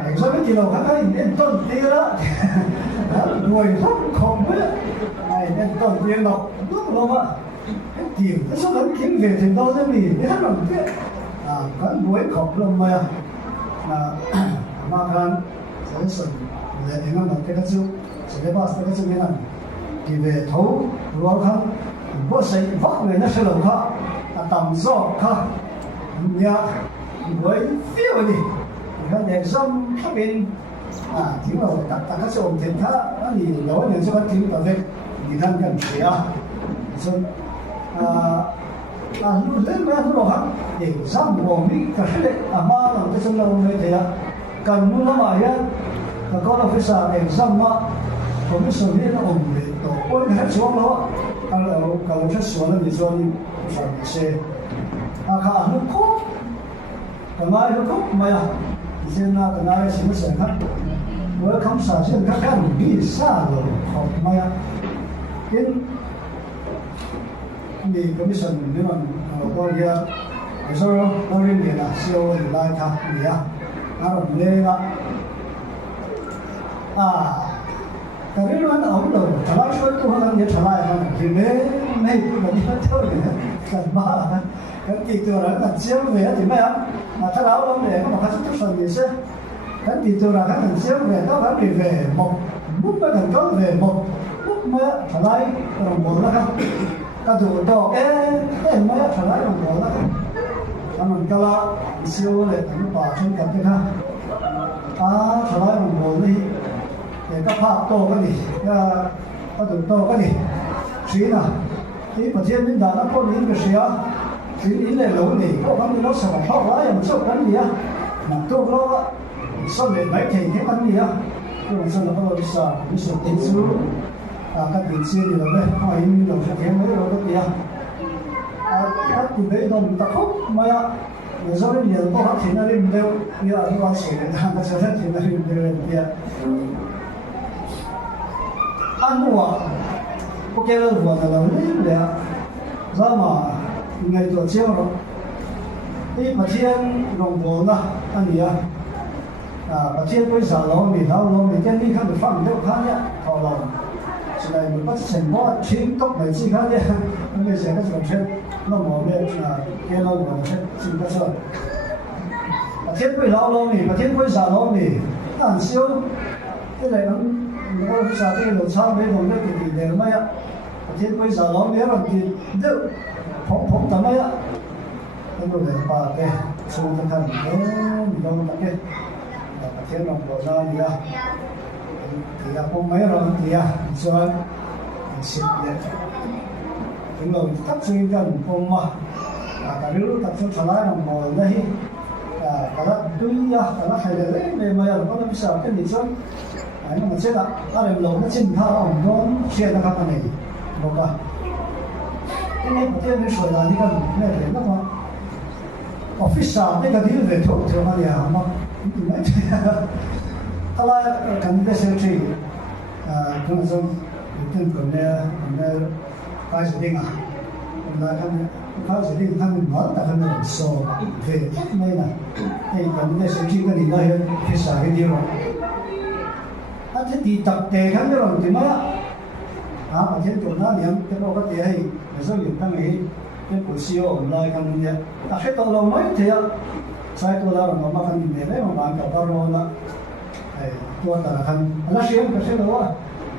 เอกสัมผัสที่เราข้างในเนี่ยต้นตีละngười rất không biết này nên còn tiền đọc nước lắm ạ tiền cái số lớn kiếm về thì đâu ra mình biết làm biết có muối khổng lồ mà mà kan sẽ sửa để anh em làm cái chú sẽ bắt cái chú này thì về thấu rồi không có sẽ vắt người nó sẽ làm khác tầm gió khác nhà với phiêu đi cái để xong các bên tiếng là tất cả các số tiền khác thì nói đến số các tiếng là về thì thân cần phải luôn lên với nó rồi để giảm bom đi cái này mà làm cái số lâu như thế cần luôn lắm mà nhá có là phải xả để giảm mà có cái số này nó ổn định tổ ôn hết số đó kalau chất số là gì số đi phải xe cả nó có cái này nó có mà现在跟大家什么时候？我看啥现在看比啥了，好嘛呀？因你跟你说你们我也有时候我认得了，是我来他你呀，那我们那个但是说那我们他来说多可能也出来嘛，因为没不能跳的，干嘛？cái tỷ tuổi là cần siêu về thì mấy ông mà ta nói ông để mà phát xuất phần gì chứ cái tỷ tuổi là cái cần siêu về nó phải về một bút mới cần có về một bút mới phải lấy đồng bộ đó không ta dù to cái mới phải lấy đồng bộ đó ta mình cho là siêu để chúng ta trên cái cái ha phải lấy đồng bộ đi để các pháp to cái gì cái đủ to cái gì xí nào thì bản thân mình đã có những cái gì á thì ý là lỗ này có vấn đề nó sẽ phải hóa làm sao cái gì á mà tôi nó sau này mấy thì cái vấn gì á tôi làm sao nó có sao cái sự tiến số các tiền xe thì là đây hỏi như đầu sẽ kéo mấy rồi cái gì á các tiền đấy đâu ta khóc mà giờ sau này nhiều có hát thì nó lên đều bây giờ nó sẽ làm cái sự thì nó lên đều bây ăn mua có cái là vừa là lớn đấy ra mà ngày tổ chiêu rồi, đi phát triển đồng bộ na anh nhỉ, phát triển bây giờ lo mình tháo lo mình cái đi khác được phẳng được khác nhá, tháo lo, cho nên mình bắt thành bao chiến tốc này chỉ khác nhá, bây giờ cái chuyện chuyện nó mở miệng cái nó mở chuyện chỉ cái chuyện, phát triển bây giờ lo mình, phát triển bây giờ lo mình, anh siêu, cái này nó bây giờ cái lỗ sao mấy đồng cái gì đều mấy á, phát triển bây giờ lo mấy rồi thì đượcผมทำไมอ่ะต้องดูแลป่าเต้สูงทั้งมีต้องตัดเต้แต่เที่ยวลงบ่อน้ำเนี่ยที่อยากผมไม่รอเนี่ยส่วนสิบเนี่ยถึงเราตัดสิ่งกันผมมาแต่รู้ตัดสิ่งทลายลงบ่อเลยแต่ละดุยอ่ะแต่ละใครเลยไม่มาเราก็ต้องพิสูจน์กันนี่ส่วนอันนี้มันเชื่อละอะไรเราไม่ชินท่าเราโดนเชื่อนะครับอันนี้บอกว่า因为我这边说的那个那么 office 那个地方的头嘛呀嘛，你们这个，后来跟那些去可能说跟那开始定啊，那他们开始定他们忙的很难说，对，没呢，那跟那些去跟你那些 office 的地方，这地特地看那种怎么样？mà trên chỗ nó niệm cái bộ cái gì hay để số dụng tăng ấy cái buổi siêu ở lại cần gì à cái tàu lâu mấy thì sai tàu lâu mà cần gì đấy mà bạn cả tàu lâu đó tua tàu cần nó siêu cái siêu đó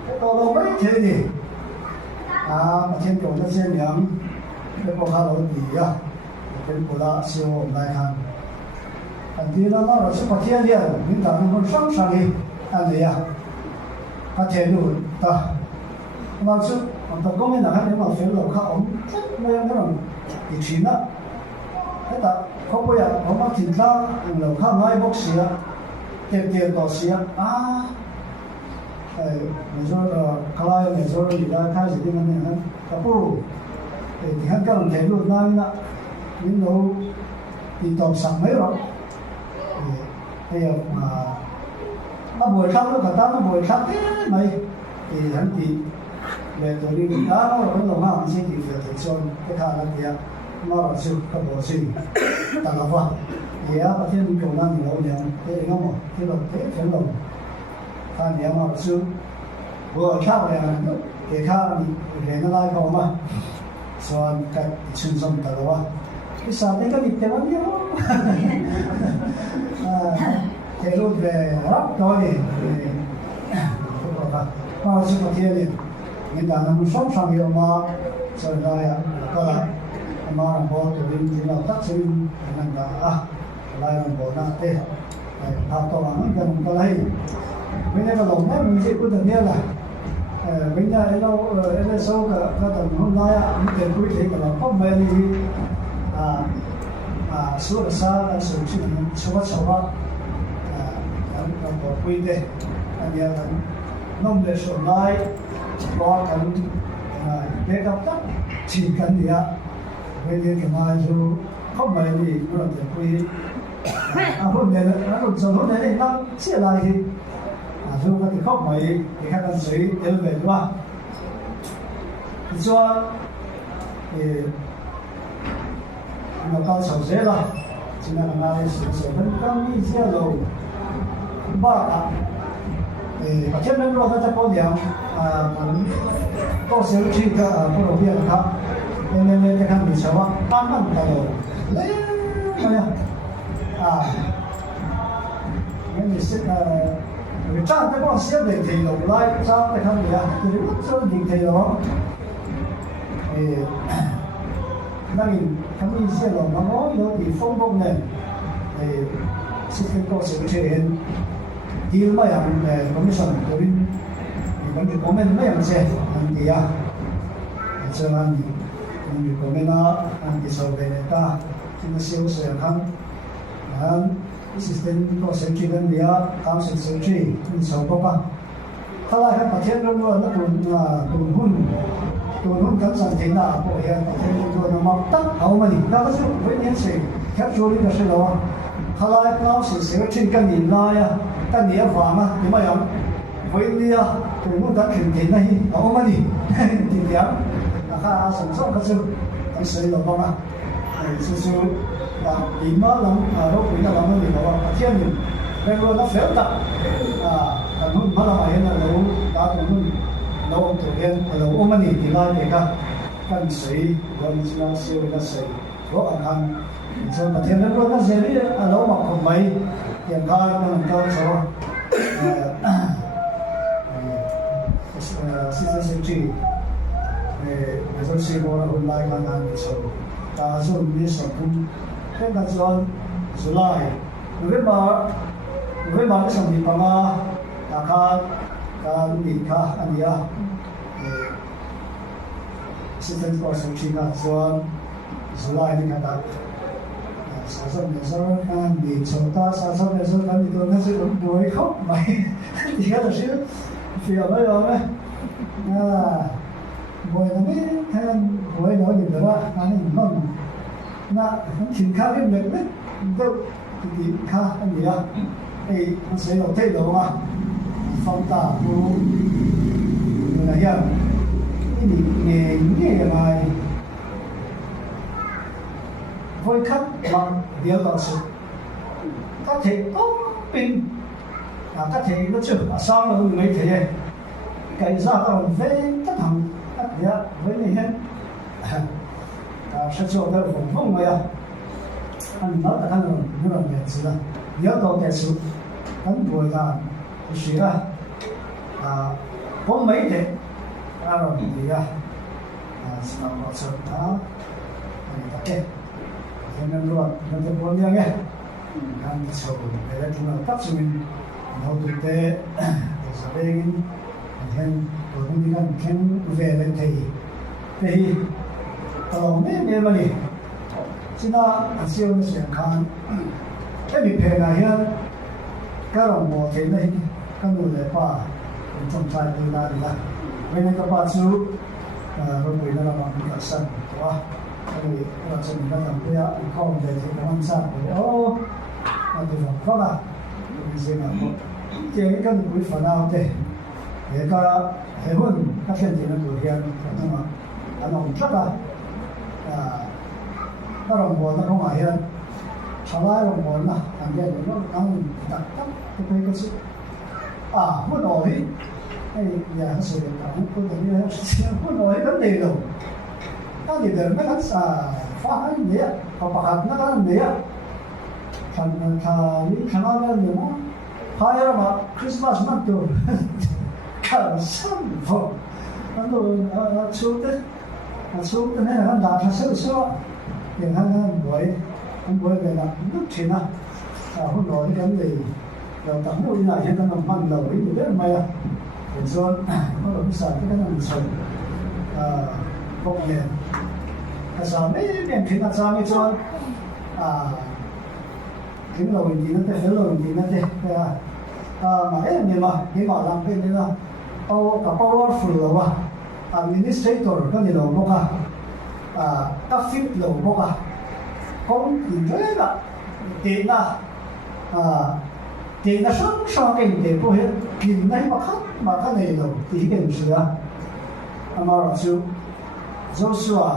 cái tàu lâu mấy thì gì mà trên chỗ nó siêu niệm cái bộ khá lâu gì à cái bộ đó siêu ở lại cần anh đi nó là sự phát triển đi những cái nó sáng sáng đi anh đi à phát triển được ta mà chứ còn tập công là khác nếu mà phiếu lầu khác ống mấy cái là bị chín á thế ta không bây giờ có mắc thịt ra lầu khác ngay bốc xía tiền tiền đỏ xía mình cho là khai mình cho người ta khai gì mà này hắn cái bù thì hắn cái làm thế luôn ngay nè những đâu thì tàu sẵn mấy rồi bây giờ mà nó buổi sáng nó cả ta nó buổi sáng thế mày thì hắn thì về tôi đi đá nó là cái lồng hàng xin thì về thì cho cái thà là kia nó là sự cái bộ gì ta là vậy thì á cái thiên cầu năng thì lâu nhiều thế nó mà cái lồng thế cái lồng ta nhớ mà sự vừa khác này là cái khác thì nó lại có mà so cái sinh sống ta đó cái sao đấy cái việc thế lắm nhá thế luôn về lắm rồi thì qua sự phát triển mình đã nằm sống sang nhiều mà rồi đây có là mà bộ tụi mình thì là tác sinh năng đã lại là bộ na tê học tổ anh cần có lấy bây giờ là lòng đấy mình sẽ quyết định là bây giờ nó sau cái tuần hôm nay mình cần quyết định là không mấy gì số là sao là số chỉ là số nó có quy định anh em nông nghiệp số này có cần để gặp tất chỉ cần gì ạ bây giờ cái này dù không phải gì cũng là để quy hôm nay nó còn giờ hôm nay nó chia lại thì dù có thể không phải thì các anh sĩ đều về đúng không? Cho thì mà cao sầu dễ rồi chỉ là ngày sự vẫn đang đi theo đầu ba cả thì có chất lượng rồi ta có điểm có sự chỉ cả có đầu tiên là nên cái thằng bị xấu ăn ăn cả rồi lấy mà cái gì sẽ người cha cái con xếp để thì lồng lại sao cái thằng gì thì lúc sau thì thì đó thì đang thằng mình sẽ lồng nó nói nó thì phong bông này thì sẽ có sự hiện thì mà làm commission của mình thì vẫn được comment mấy anh sẽ anh kia cho anh được comment anh thì sau về ta thì nó siêu sẽ khăn anh system có sự chỉ cần dia tam sự chỉ mình sau có baถ้าเราphát triển rồi nó tuần hun cắn sản thế nào của hiện phát triển rồi nó mọc tắt hậu mà đi đó có sự với những sự khác rồi đi là sự đóถ้าเราเอาsự chỉ cần nhìn lại ta nhớ vào mà thì mà giống với dia tuần hun cắn hình thế này hậu mà đi thì điểm là khá sản xuất cái sự cái sự là bao mà sự thì nó làm lúc mình là làm cái gì đó phát triển mình nên nó phải tập thành hun nó làm hiện là lâu đã cũng lâu tuổi hiện lâu ôm mình thì lại để cả cần sấy cần là siêu là sấy có ăn ăn rồi phát triển nó nó dễ đi lâu mà không mấy hiện tại nó làm cao số citizen chỉ về rồi siêu là hôm nay ăn ăn số ta dùng đi số cũng cái cái rồi lại với mà cái sản phẩm mà ta cái đi cả anh ya citizen có số chỉ là rồi lại đi cả sản xuất để cho anh đi số ta sản xuất để cho anh đi tôi nó sẽ cũng đuổi khóc mày thì cái đó sẽ phiền đấy rồi đấy rồi nó biết thấy rồi nói gì đó anh ấy không na chính khá cái mệt đấy đâu thì khá anh gì đó thì nó sẽ là thay đổi mà phong tả của là gì cái nghề này với khách bằng điều tạo sự có thể tốt bình có thể nó chưa sao mà mấy thế cái ra còn về tất thằng tất cả với người hết sẽ cho nó vùng phong mà anh nói là thằng nó là nghề gì đó nhớ đâu cái sự hắn ngồi ra sự ra có mấy thế rồi thì sao mà sợ đó cái nên luôn nên tôi muốn nghe anh sầu để chúng ta cấp cho mình hậu thực tế để sau đây anh của công tyกันkhen về lên thì mấy mà đi xin là siêu nó sẽ khăn cái bị phê này á cái lòng mồ thế này cái người để qua trong trai đi ra đi ra bên này các bạn chú rồi người nó làm việc sân quá cái này là cho mình làm cái không để thì nó ăn sẵn rồi anh đi vào khó là mình sẽ làm thì cái người phải nào thế để cái hệ huấn các thiên nhiên nó biểu hiện nhưng mà anh ông rất là cái lòng mồ nó không phải hiện sau đó lòng mồ là anh nghe nó đang đặt cái sự muốn nói hay nhà nó sử dụng cảm con thấy như thế muốn nói vấn đề đâu cái gì đó nó rất phá cái gì á hoặc bạc nó cái gì á thằng nó nhiều lắm hay là mà Christmas nó được cảm xúc vô nó xuống tới này là đã thật sự sao thì hắn buổi về là lúc thì nào muốn nói cái gì rồi tặng đôi này hiện đang làm ăn lâu ý rất là may để cho có được sản cái năng sản công nghệ sản mấy miền thì là sao cho cái lâu gì nó thế lâu gì nó thế mà ấy nhưng mà cái mà làm cái này là cả powerful là administrator cái gì đâu có các fit lâu có không thì rất là tiền là thì nó sống cái để có hiện kinh này mà cái này đâu thì cái gì đó mà là chú Joshua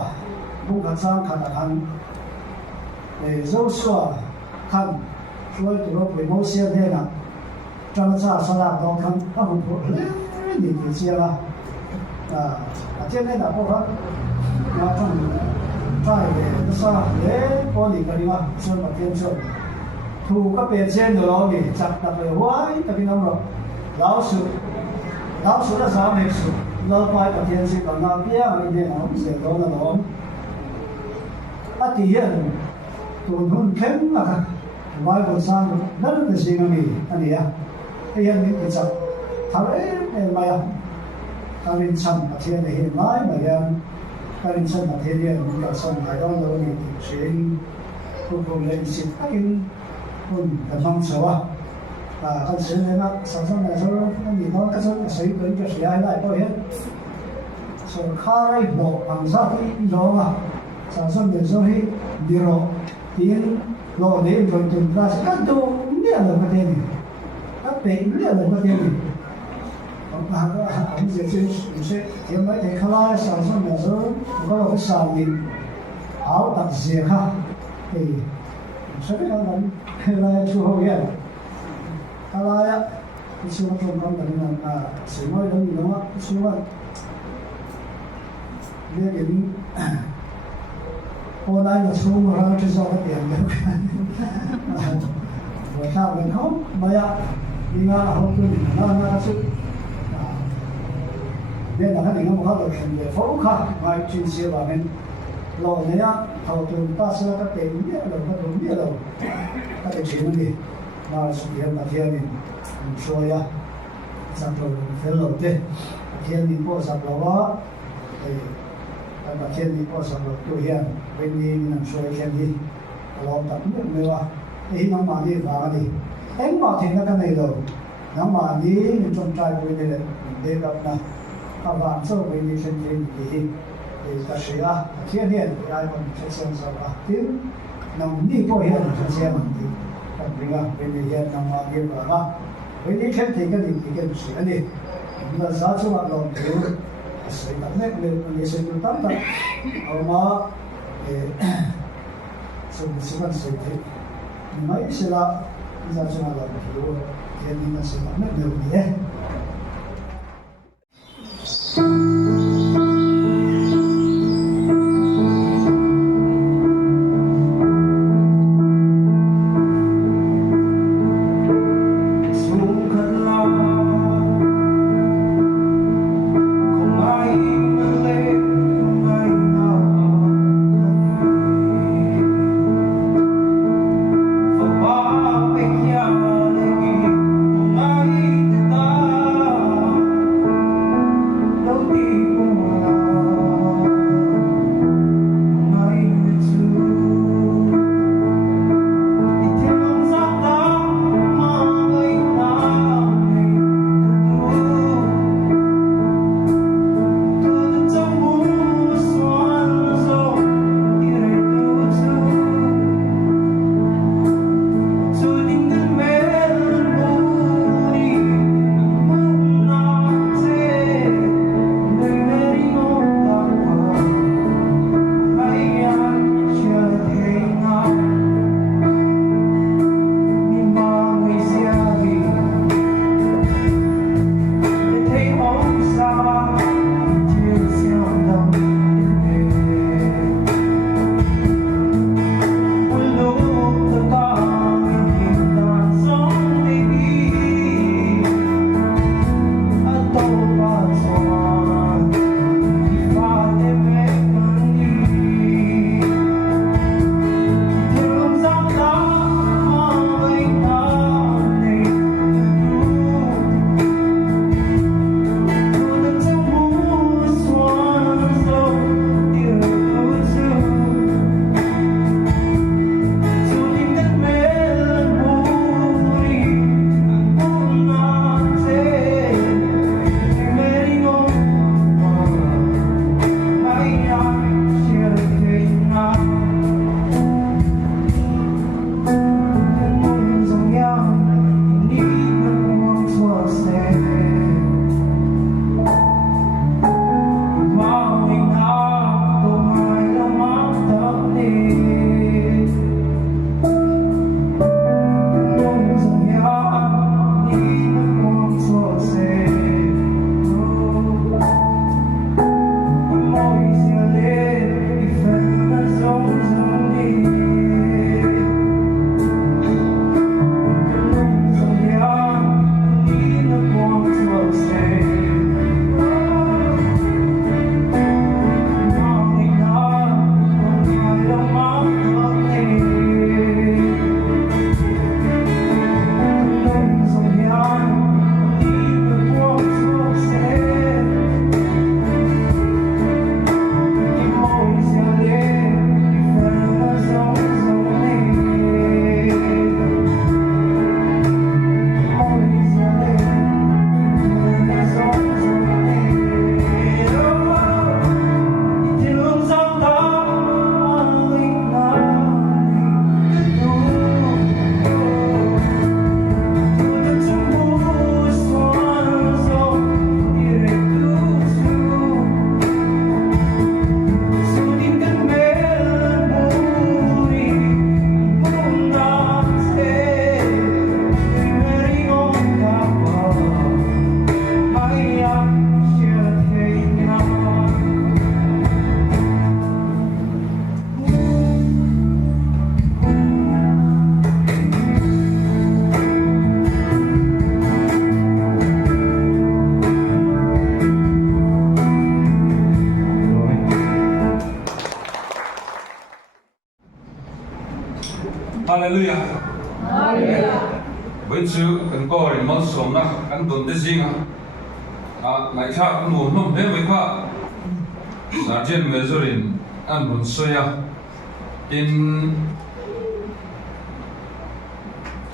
cũng có sang khăn khăn để Joshua khăn rồi tụi nó phải mua xe thế nào trong xã xã làm đó khăn các vùng phố lớn nhiều xe là trên đây là có hết mà trong trai để nó sao để có gì cái gì mà sơn mà thiên sơn thu các bên trên rồi thì chặt đặt về hoái tại vì năm rồi lão sử là sao về sử lão quay cả thiên sinh còn làm kia mà đi nào sẽ đó là đó thì hiện tụi hun kém mà vài bữa sang rất là gì mà nghỉ anh ấy thì hiện những cái chặt thằng ấy mày ta nên chăm cả thiên này hiện lái mà hiện ta nên chăm cả thiên hiện những cái sân hải đó rồi thì sẽ cùng lên xin các cần mong số con sẽ lên á sản xuất này rồi nó nhìn nó cái số sử dụng cho sử ai lại có hết số khá đấy bộ bằng giá thì đó mà sản xuất để số hi điều tiền lo để rồi tìm ra sẽ cắt đồ nghĩa là cái tiền các bệnh nghĩa là cái tiền ông sẽ hiện mấy cái khai sản xuất này rồi có cái sản品áo đặc biệt ha thì sẽ là là chú hậu hiện là chú hậu trong công trình là sử dụng nó gì đó chú hậu để đến hôm nay là xuống ra cho cho cái tiền được rồi sao mình không bây giờ đi ra là không quên nó sự nên là cái này nó có được để phẫu thuật ngoài chuyên sâu vào bên rồi này á hậu trường ta sẽ các tiền biết rồi các đúng biết rồi các cái chuyện gì mà sự hiện là thiên mình xôi á sắp rồi phải lâu thế thiên mình có sắp lâu đó thì các thiên mình có sắp lâu tôi hiện bên đi mình xôi thiên đi lâu tập biết nữa thì nó mà đi vào đi em mà thì nó cái này rồi nó mà đi mình trong trai của mình để gặp là các bạn số mình đi xem thiên thì ta sẽ thiên hiện thì ai còn sẽ xem sao tiếng nằm đi có hiện sẽ xem thì còn bây giờ bên hiện nằm mà đi vào bên đi xem thì cái gì thì cái sự này là giá số bạn làm thiếu sẽ tận hết lên sẽ được tận tận ở mà sự vẫn sự thì mấy sẽ là giá số bạn làm thiếu thì mình sẽ tận hết được nhé. Hallelujah. Với sự cần có để mất sống na cần tuần thế gì ngày khác cũng muốn nôm thế mấy qua sáng trên mấy giờ đến ăn muốn xoay in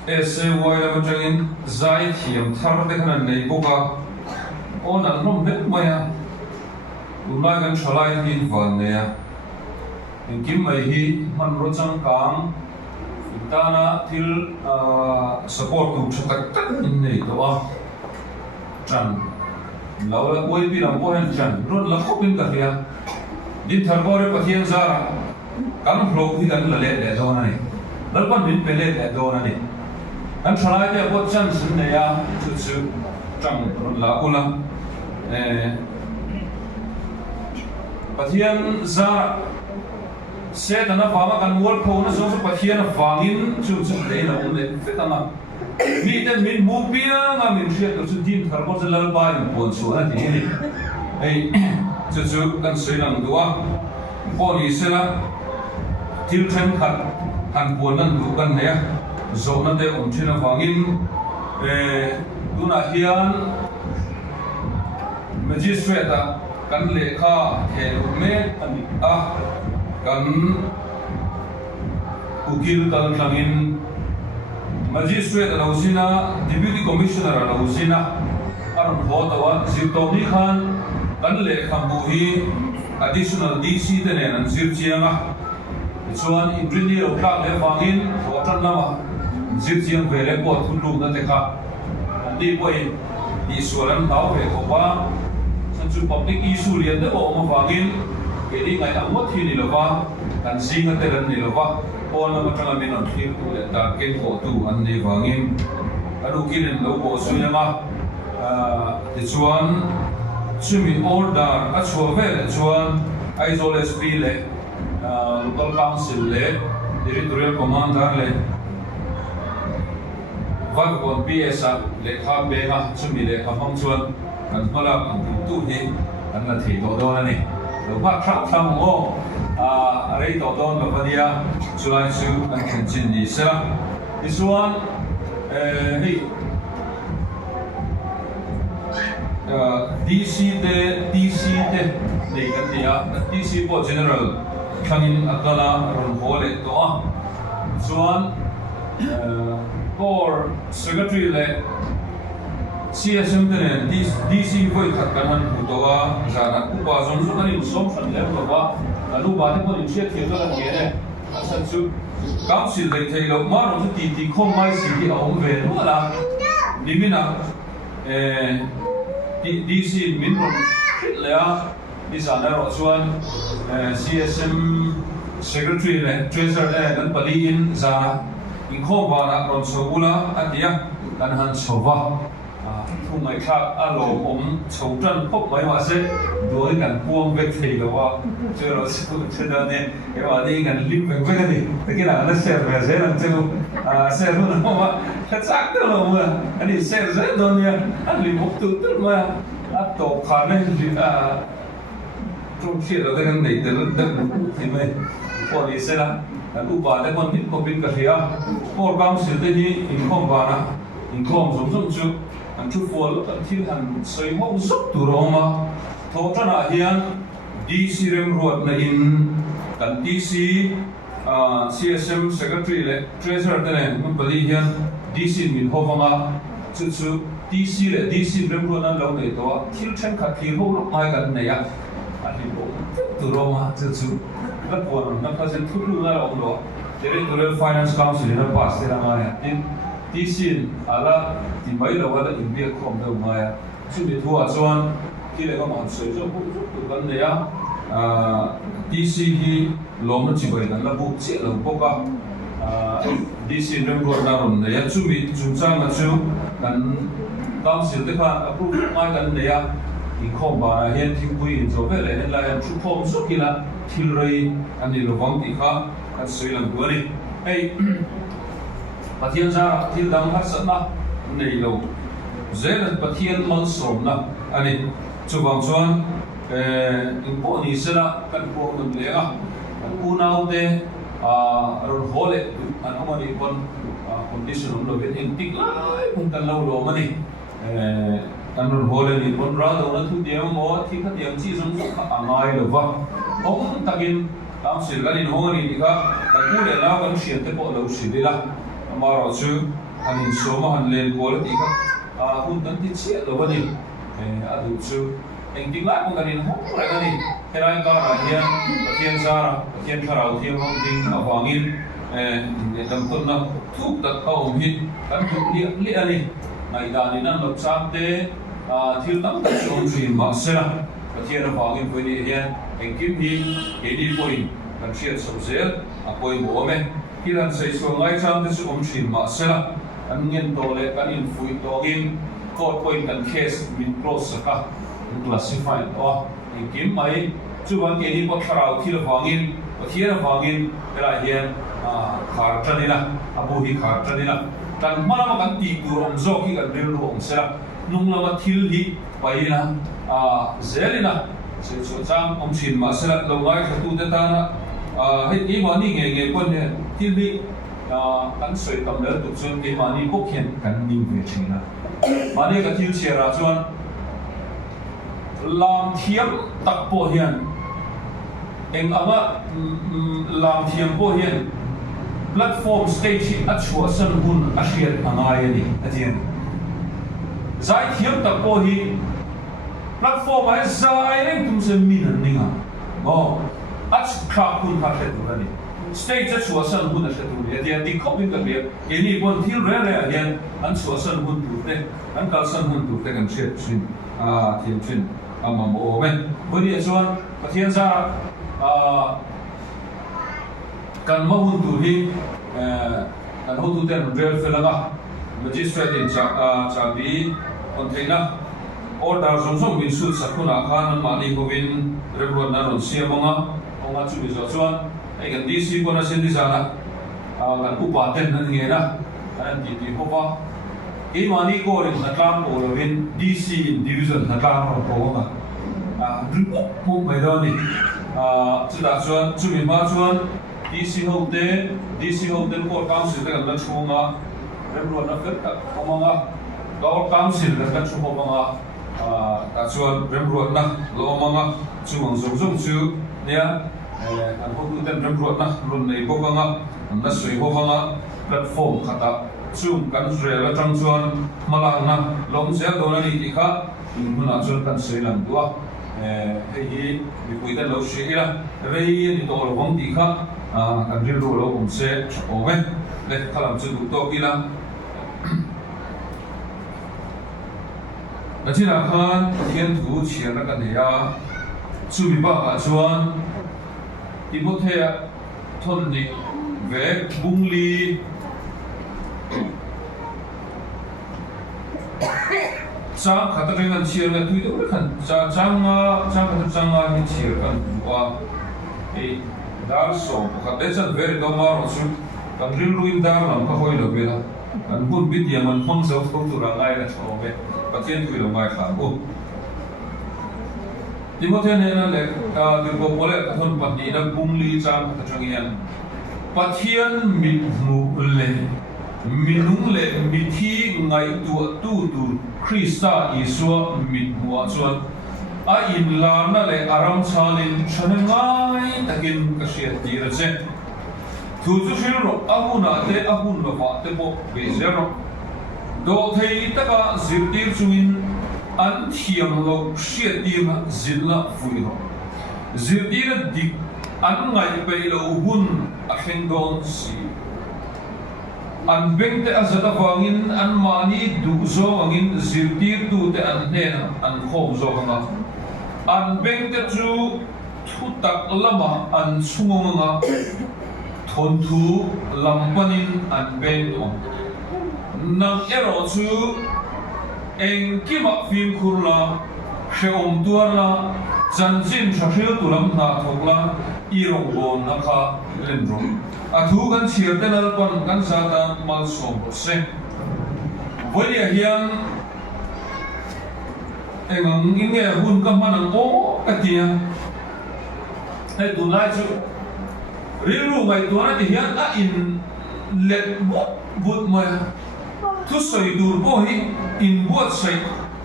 SAY là một trong những giải thiểm thar để khán này bốc ôn ăn nôm thế mấy hôm nay cần trở lại tin vần này những kim mấy hi man rồi chẳng cang ta na til support tu cho tất in này đó chẳng lâu là quay bị làm quen chẳng rồi là không biết cái gì đi thằng bò để bắt hiện ra cắm lô thì đánh là lệ đó này đó còn biết về lệ đó này anh trả lại cái bộ chân sinh này à chút chút chẳng là ula bắt hiện ra sẽ là nó phá cái muỗng khô nó giống như bắt hiện nó phang in chút chút đấy là ổn đấy phải tăng mi tên mình mua bia mà mình chuyện đó chút tin thằng con sẽ lơ bài buồn số là thế này ấy chút chút cần xây làm đó có gì sẽ là tiêu chuẩn hàn buồn nên đủ cần này rồi nó để ổn chuyện là phang in lúc nào hiện magistrate cần lệ kha hệ mẹ cần ukil cần thằng in magistrate là usina deputy commissioner là usina aron hotawa zirtoni khan kan le khambuhi additional DC te nen an zir chianga chuan engineer plak le wangin hotan lama zir chiang vele po thulu na te kha andi poi isuaran tau ve ko ba sanchu public issue lian de bo ma wangin ke ri ngai amot thi ni lawa kan singa te ran ni lawa Paul na matanga min on thir tu le ta ken ko tu an ne wangin anu kinin lo ko suyama ti chuan chumi order a chua ve chuan aizol SP le local council le territorial commander le vai kon PS le kha be ma chumi le khamang chuan kan mala an tu hi an la thei do do ani lo ba thak tham o rei to don lo padia chuan su an khan chin ni sa this one hey DC te nei kan tia DC po general thangin akala ron hole to chuan or secretary le CSM te DC voi khat kan han pu to zana ku pa zon zu kan in som san le to ba alu ba te ko in che thil la ke ne asan chu council le thei lo ma ro ti khom mai si ki om ve no la nimina DC min ron le a di sana ro chuan CSM secretary le treasurer le kan pali in zana in khom ba na ron so ula atia kan han sowa thu mai kha alo om choutan phop mai wa se doi kan puang ve thei lo wa chero chu chena ne e wa dei kan lim ve ve ni te kina na ser ve se nan chu ser no no wa cha chak to lo ma ani ser ze don ya an lim hop tu tu ma a to kha ne trong chuyện đó cái này từ lúc đất thì mình còn đi xe là u bà đã còn biết có biết cái gì à có bao sự thế này in không bà na in không giống giống chú anh chú phô lúc anh thiên hành xây mẫu rất từ đó mà thấu cho là hiện DC rem ruột là in cần DC CSM secretary lệ treasurer thế này mình beli hiện DC mình hô vanga chú DC lệ DC rem ruột anh lâu này đó thiên chân khát thiên hô lúc mai gần này à anh bộ từ đó mà chú rất buồn nó có sự thúc đẩy ra ông đó Territorial Finance Council nó pass thế là mà tin tin ala thì mấy lâu là in việc không đâu mà chú bị thua chuan khi lại có một số chỗ cũng rất từ vấn đề DC thì lom nó chỉ bởi là bộ chế là bộ cả DC nó còn là rồi này chú bị chúng sang là chú cần council thế mà approve ai cần này in không bà hiện thì quy in cho về lại là chú không xuất kia là thì rồi anh đi lovang thì khác anh suy làm bữa đi hey bắt thiên ra thiên đăng hát sẵn na này lâu dễ là bắt thiên mang sổm na anh đi chú vàng chuan in bộ ni sẽ là căn bộ mình lẽ u nào thế rồi hồ lệ anh ông ấy còn condition ông lo biết tích lại cũng cần lâu lâu mà đi anh rồi hồ lệ thì còn ra đâu nó thu tiền mà thì các tiền chỉ dùng ngay được vâng ông takin làm sự cái này hồ này thì các cú để lao cái chuyện thế bộ lâu sự đi là mà rồi chứ anh số mà anh lên cố thì các cũng tận thiết sẽ rồi vậy anh chứ anh tính lại cũng cái này không lại cái này cái này có là hiện ra hiện khảo thiên không tin ở hoàng in để làm con nó thuốc đặt câu hin cái thuốc liệt này này là nên làm sao để thiếu tắm tập trung gì mà sẽ là thiên ở hoàng in với đi hiện anh kiếm hi cái đi point kan siat so zel a poi bo me kiran sei so ngai chang te su thin ma sela an ngen to le kan in fui to in court point kan case min close ka classify o in kim mai chu wan ke ni pot kharau thil wangin pathian wangin kala hian khar tanina abu hi khar tanina kan malama kan ti ku om zo ki kan ril ro om sela nunglama thil hi paina zelina se so chang om thin ma sela lo ngai tu te ta na hết cái món đi nghề quân này thiên vị cắn sợi tầm đỡ tục xuân cái món đi bốc hiện cắn ninh về chính là món đi cái tiêu chia ra xuân làm thiếm tắc bộ hiện em ama làm thiếm bộ hiện platform stage at chùa sân hun asian angai đi atien giải thiếm tắc bộ hi platform ấy giải lên tum se min ninga at crowd kun ha khet tu ni stage at chua san hun a khet tu ni dia di coping ka bia ini bon thil re re hian an chua san hun tu te an kal san hun tu te kan chet chin thiam chin ama mo men bodi chuan pathian za kan ma hun tu hi kan ho tu ten real felanga magistrate in cha bi on traina order zong min su sakuna khan mani kovin rebron na ron siamonga ông chú bị rõ chuan cái gần DC con nó xin đi ra nè gần cụ bà tên nó nghe nè anh chỉ hô va cái mà đi cô thì nó làm bộ là bên DC division nó làm rồi cô mà rất một mấy đó đi chú đã chuan chú bị mà chuan DC hậu tế cô काम sự cái gần chung à em luôn nó biết ông mà đó काम sự cái gần chung ông mà đã chuan em luôn nè lo mà chú bằng giống chú nè anh hỗ trợ tên rem ruột na luôn này bốc ngang na soi bốc ngang platform khata chung kan rel atang chuan malang na long zel do na ni ti kha huna chuan kan soi lang tua hei hi mi pui tan lo shi ila rei ni to lo wang ti kha kan ril ro lo um se o me le khalam chu du to ki la na chi na khan thiên thu chian na kan ya chu mi ba chuan Timothea thôn ni về bung li sang khát cái ngân chia là tùy thuộc khẩn sang khát cái chia cần qua cái dar so khát đấy chân về đâu mà rồi chứ cần riêng ruin dar làm các hoi được về là cần buôn biết gì mình không giấu không tụ ra ngay là cho về và thiên tùy là ngoài khả buôn Timothea này là từ bộ bố lệ thôn bát đi đang bung li trang thật trong hiện pathian mit mu le minung le mithi ngai tu Krista Isua mit mu chuan a in la na le aram chalin chanengai takin kasia ti ra che thu chu shil ro ahuna te ahun ba fa te bo be zero do thei taka zirtir chuin an thiam lo shiat tim zilla fuiro zirtir dik an ngai pe lo hun a khendon si an bengte azata wangin an mani du zo angin zirtir tu te an hnen an khom zo nga an bengte chu thutak lama an chungonga thon thu lampanin an ben on nang ero chu eng kima phim khurla sheom tuarla chanjin thahil tulam na thokla irong bon na kha lenrong athu kan chhir tenal kon kan zata mal som se volia hian engam inge hun ka manang o katia ai tu lai chu rilu mai tu na ti hian a in let but mai thu soi dur bo hi in buat sai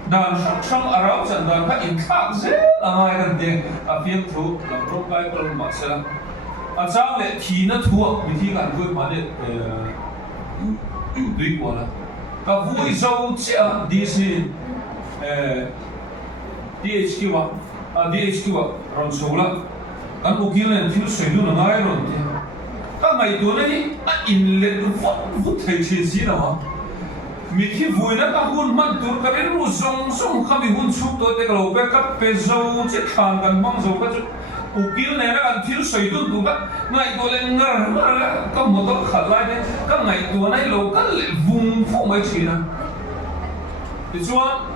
dan sang arau chan dan ka in khak ze amai kan te a piang thu lam ro kai ko ma sa a chang le thi na thu mi thi kan vui ma de dui ko la ka vui zo cha dc DHQ ron sola kan ukilen thil soilu na ngai ron te ka ngai tu na ni a in le vu thai che si na ma mi khi vui na ka hun man tur ka ren ru zong kha mi hun chuk to te ka lo pe ka pe zo che khan kan mang zo ka chu ukil ne na kan thil soilu tu ka ngai to le ngar ka mo to khat lai ne ka ngai tu na lo ka le vung phu mai chi na ti chuan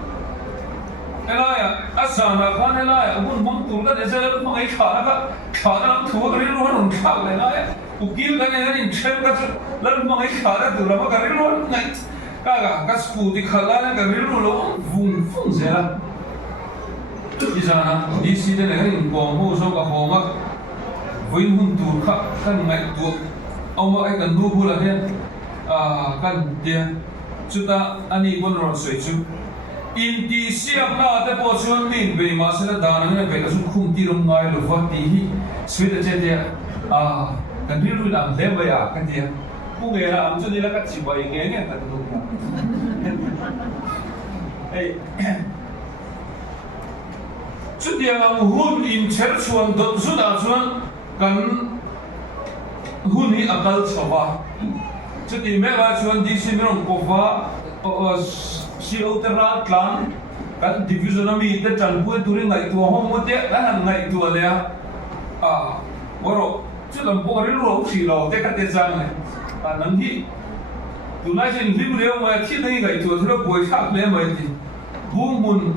elaya asana kan elaya abun mang tur ka desa le mang ai kha na thu ka rin ron kha le elaya ukil ka ne rin chen ka le mang ai kha na tur ma ka rin ron ngai ka sku ti khala na ka rin ron lo vung fung ze la isana di si de ne rin ko mo so ka ho ma vin hun tur kha kan ngai tu au ma ai kan du bu la ne kan dia chuta ani bon ron soi chu in ti siap na te po chuan min be ma se na dan na be ka su khum ti rom ngai lo va ti hi sweet che dia kan ri lu dam le ba ya kan dia ku nge ra am chu ni la ka chi bai nge nge ka tu ei chu dia am hun in cher chuan dot su da chuan kan hun hi akal chawa chu ti me ba chuan di si rom ko va si utera clan kan division ami te chan pu turing ngai tu hom mo te han ngai tu le woro chu lam po ri ro si lo te ka te jang ne nang hi tu na jin lim reu ma thi nei ngai tu thro boi khak le mai ti bu mun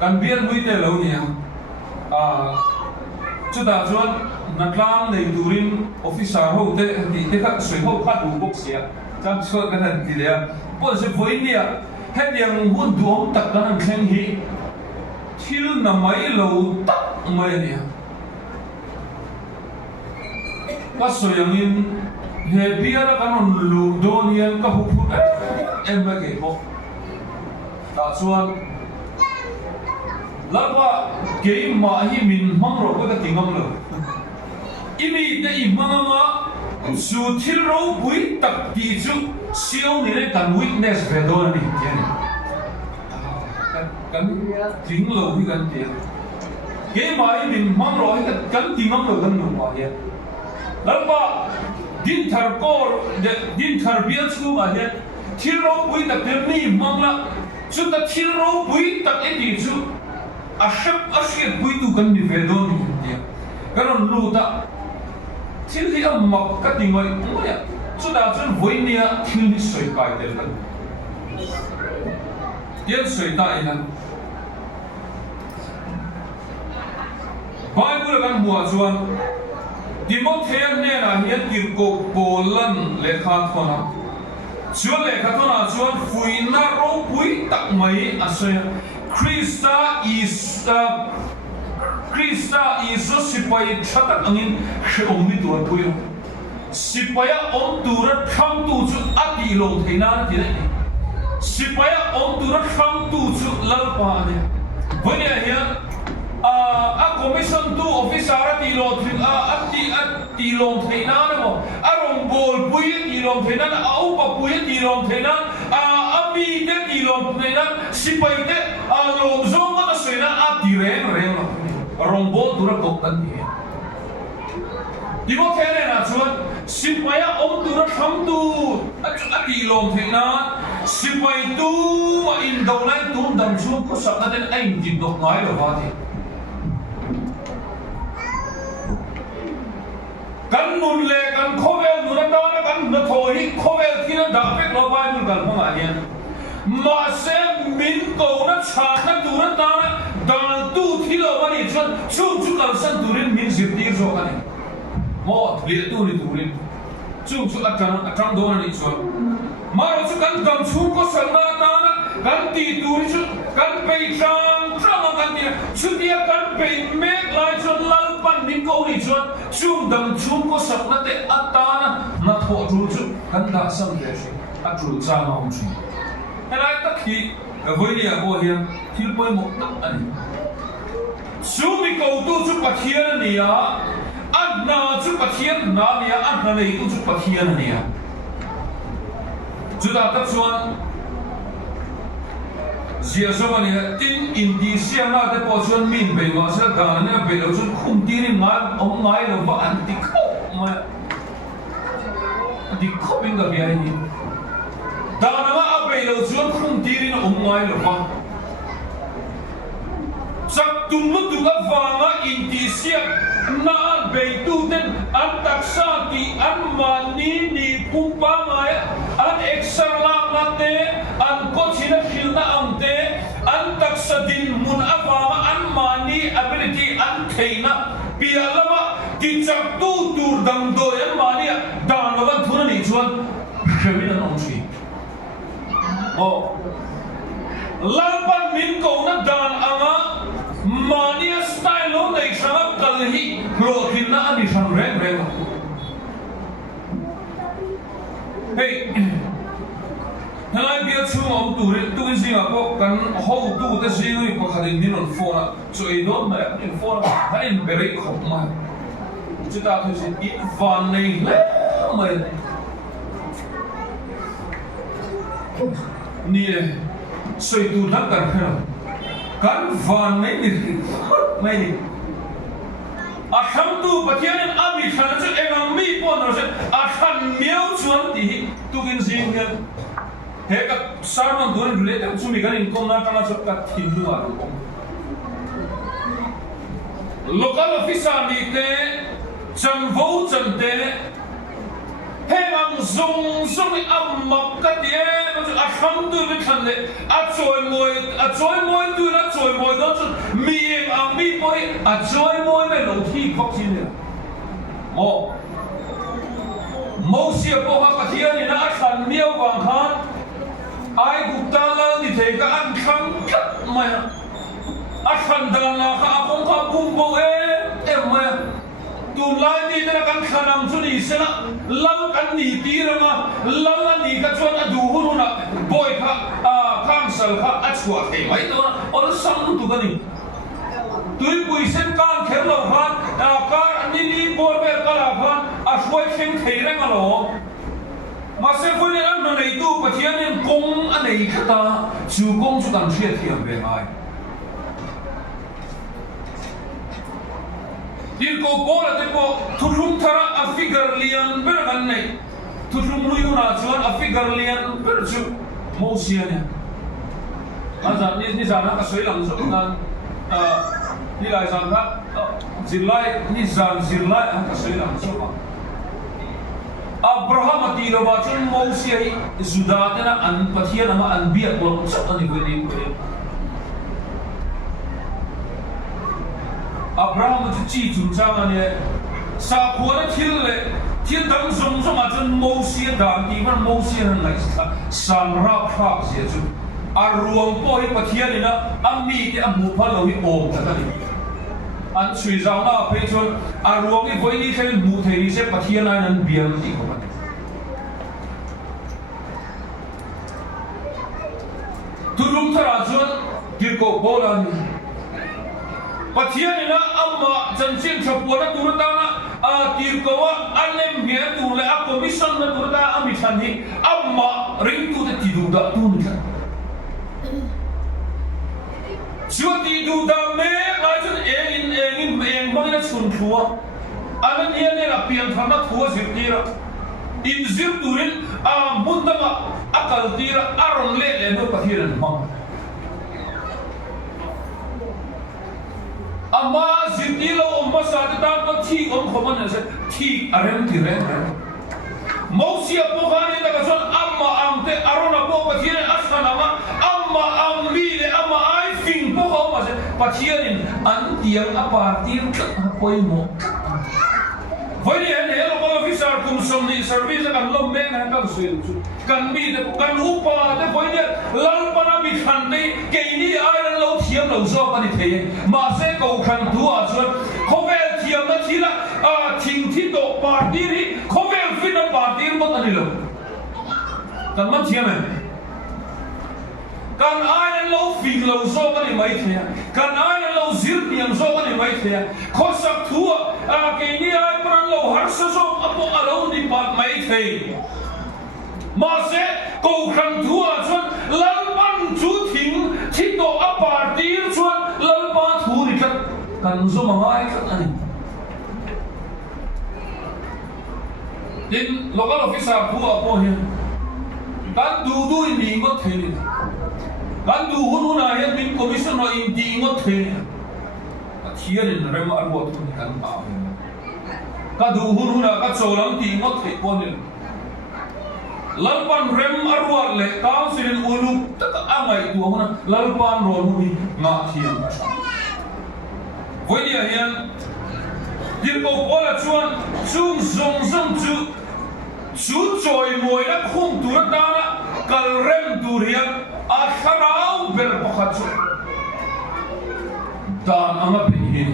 kan bian hui te lo nia chu da chuan na clan nei turin officer ho te ti te kha soi ho kha du bok sia chang chuan kan han ti le po se voi nia hết yang hun duom tak kan khen hi thil na mai lo tak mai nia ka so yang in he biara kan lu don yang ka hu em ba ke po ta chuan lawa ke ma hi min mang ro ka tingam lo imi te I manga su thil ro pui tak ti chu siêu ni le kan witness ve do ni tian kan ting lo hi kan tian ke mai min mang ro hi kan tingam lo kan no ma ya lalpa din thar kor din thar bial chu ma he thil ro pui tak te ni mang la chu ta thil ro pui tak e ti chu a shep pui tu kan ni ve do ni tian kan lu ta thil hi am mak ka tingoi mo ya chu da chun voi nia thil ni soi kai tel kan tian soi ta ina Bible kan mua chuan Timothea ne na hian tir ko polan le kha thona chuan le kha thona chuan fuina ro pui tak mai asaya Krista is sipai thatak angin sheom mi tur pui sipaya om turat kham tu chu ati lo theina ti ne sipaya om turat kham tu chu lalpa ne bonia hian a commission tu officer ati lo thin ati lo theina ne mo arong bol pui ti lo theina a upa pui ti lo theina ami te ti lo theina sipai te lo zong ma soina ati reng rong bol turat ko kan ni Timothea ne na chuan sipaya om turat kham tu ati lom theina sipai tu ma in do lai tu dam chu ko sak na den ai din dok ngai lo wa ti kan nun le kan khovel nu na ta na kan na tho hi khovel thi na da pek lo bai nu kan ma hian ma se min ko na cha na tu na ta na dal tu thi lo ma ni chuan chu kal san turin min zir ti zo ka ni mo le tu ni turin chu atang do ni chuan ma ro chu kan dam chu ko sang na ta na kan ti turi chu kan pe trang kan ti chu dia kan pe mek lai chuan lal pan min ko ni chuan chung dam chung ko sak na te atana na tho ru chu kan da sam le shi a tru cha ma um chi helai tak hi voi ni a bo hian thil poi mo tak ani chu mi ko tu chu pathian ni a an na chu pathian na ni a an na nei tu chu pathian ni a chu da tak chuan zia so ni tin Indonesia na te po chuan min be wa sa da na be lo chu khum ti ni ngai om ngai lo ba an ti kho ma di kho bin ga bia ni da na ma a be lo chuan khum ti ni om ngai lo ba sak tum lu tu ga wa nga Indonesia na be tu ten an tak sa ti an ma ni pum pa ngai an extra la na te an ko china khil na am te an tak sa din mun awama an mani ability an theina pia lama ki chak tu tur dang do yan mani dan wa thuna ni chuan khemi na nong chi o lalpan min ko na dan anga mani style lo nei shama kalhi ro kin na ani sham reng reng hey helai bia chung om tu in singa ko kan ho tu te singi ko khalin din on phone so I don't ma in phone ha in bere khop ma chita tu sin I van nei le ma ni soi tu nak kan van nei ni mai ni a kham tu pathian ami khan chu engam mi pon ro se a khan miau chuan ti tu in singa he ka sarman durin related chu mi kan in kom na tana chot ka thindu a kom local officer ni te chan vo chan te he ang zong ni ammak ka te a kham tu mi khan le a choi moi tu na choi moi do chu mi eng ang mi poi a choi moi me lo thi khok chin le mo sia po ha pathian ni na a khan miau wang khan ai gupta la ni the ka an kham kat ma a khan da na kha apong kha bum bo e ma tu lai ni na kan khanam chu ni sena lal kan ni ti ra ma lal la ni ka chuan a du hu na boy kha a council kha a chua thei mai to or sam tu ka ni tui pui sen kan kher lo khan a kar ni bor ber kala khan a shoi khen thei ra ma lo mà sẽ phải nên ăn này tu và thiên nên công anh này khát ta chịu công cho đàn chia thiam về ai đi cô bố là thế cô thu rum thara a figure liền bên gần này thu rum nuôi na chuan a figure liền bên chu mâu xia nè anh rằng ni rằng nó cái suy lòng rồi nên ni lại rằng đó zin lại anh cái suy lòng rồi mà Abraham ati lo ba chun Moses Judah na an pathian ama an biat lo sat ani veli ko Abraham chu chi chu chang ani sa khona thil dang zong zong a chun Moses dan ti man Moses han lai san ra phak sia chu aruang po hi pathian ina ami ti amu pha lo hi om ta ni an chui zang na pe chun aruang i voi ni thel mu thei se pathian an biam ti ko Tulung thara chuan kirko bolan pathian ina amma chanchin thapua na turta na a kirko wa anem me tu le a commission na turta ami thani amma ring tu te tidu da tu ni chuan ti du da me lai chun eng bang na chun thua anan hian ne la pian thana thua zir tira in zir turin a mundama akal tira aron le no pathian mang amma zitilo umma sadata ko thi om khoman se thi arem ti re Mausia po khani ta kason amma amte arona po pathian asana ma amma amli le amma ai fin po ko ma se pathian an tiang apartir poi mo Voi ni ene lo ko officer kum som ni service kan lo men han ka suil kan bi de kan upa de voi ni lal pana bi khan dei ke ni ai lo thiam lo zo pa ni the ma se ko khan tu a chuan ko vel thiam na thila thing thi to party ri khovel fin na party mo tani lo kan man thiam kan ai lo fi lo zo ka ni mai thia kan ai lo zir niam zo ka ni mai thia khosak thua ke ni ai pran lo har sa zo apo alo ni pat mai thei mà sẽ cầu khẩn thua chuan lần ban chú thỉnh thi độ a party chuan lần ban thu đi cắt cần số mà ngay cắt anh đến local officer thu a po hiền kan du ni ngot thế đi kan du hun na hiền bin commission no in di ngot thế thiền in rem ar bo thu kan pa ka du hun na ka cholam ti ngot thế po ni lalpan rem arwat le council in ulu tak angai tu hona lalpan ron hui nga thiam voidia hian dir ko ola chuan chung zong zong chu choi moi na khum tur ta na kal rem tur hian a kharau ber pakhat chu dan anga pe hi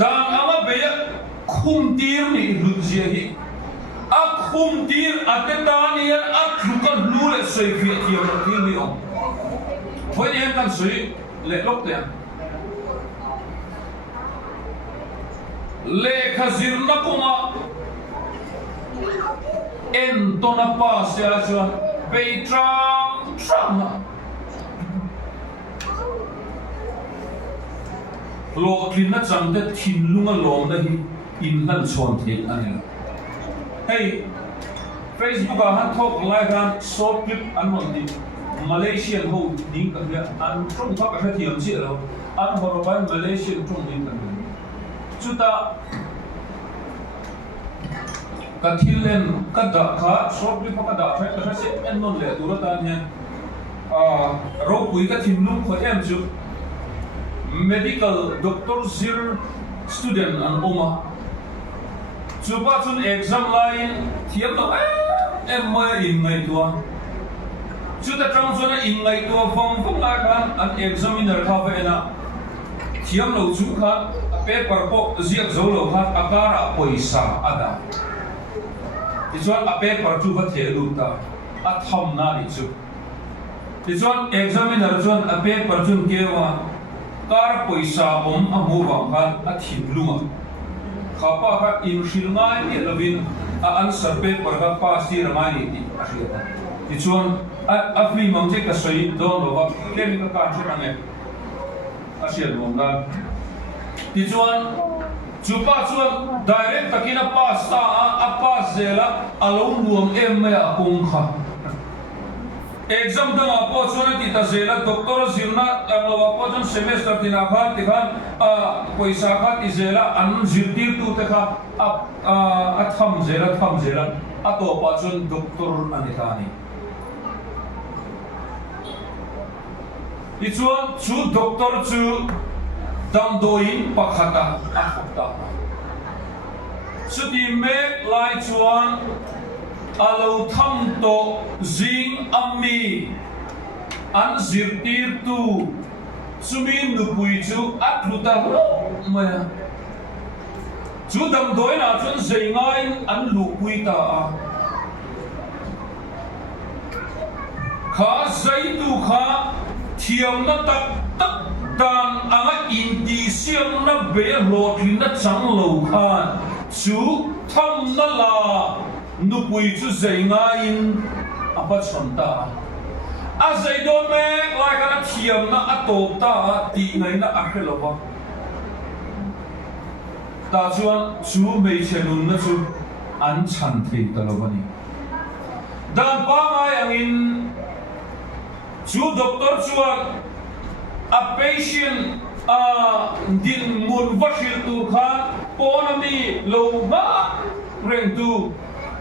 dan ama beya khum tir ni luzia hi a khum tir ateta ni a khukan lu le sei fi tiam na ti mi on foi ni kan sei le lok te le khazir na kuma en tona pa se a chuan be tram lo tlin na chang te thin lunga lom da hi in han chon the ani hey Facebook a han thok lai ran short clip an mon di Malaysian ho ding ka ya an trong thok ka thiam chi lo an horo ban Malaysian trong ding ka chuta ka thilen ka da kha short clip ka da ka se en non le tu ra ta nya ro pui ka thin lung kho em chu medical doctor zir student an oma chupa chun exam line thiam lo em mai in ngai tua chuta tang chuna in ngai tua phong la kan an examiner kha ve na thiam lo chu kha paper po ziak zo lo kha akara poisa ada ti chuan a paper chu va the lu ta a thom na ni chu ti chuan examiner chuan a paper chun kewa car poisa om amu wang khan a thim lunga khapa kha in shil ngai ni lovin a answer paper ka pass ti ramai ni ti a hria ti chuan a free mang je ka soi don lo wa kem ka kan chu nang e a sial mom da ti chuan chupa chuan direct takina pass ta a pass zela alo nuam em me a kong kha exam dang apo chuna ti ta zela doctor zirna anglawa po jon semester tina khan ti khan poisa khat izela an zirtir tu te kha a tham zela a to pa chun doctor anitani i chuan chu doctor chu damdoin pakhata a khopta chu ti me lai chuan alo tham to zing ami an zirtir tu sumi nupui chu atluta maya chu dam doi na chun zeingai an lupui ta a kha zai tu kha thiam na tak dan anga indi siam na be lo thin na chang lo khan chu tham na la nupui chu zeingai in apa chonta a zai don me lai kana thiam na atop ta ti ngai na a helova ta chuan chu mei chenun na chu an chan thei talawani dan pa ngai angin chu doctor chuan a patient din mun vashil tu khan ponami lo ma reng tu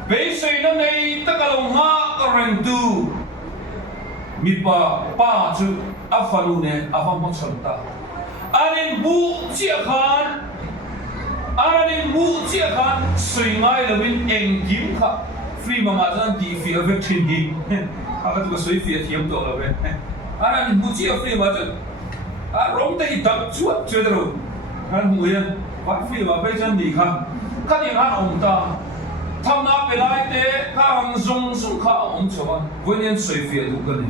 beisai na nei takalo nga reng tu mi pa chu afalu ne afam mo chanta anin bu chia khan sui ngai lawin engim kha free mama jan ti fi a vectin hi aka tu sui fi thiam to lawe anh bút chia free mà chứ rong tay tập chuột chưa được anh mùi anh bắt free mà bây giờ đi khăn các những anh ông ta tham na về lại thế các hàng dùng dùng khá ông cho anh với những suy phía đủ cái này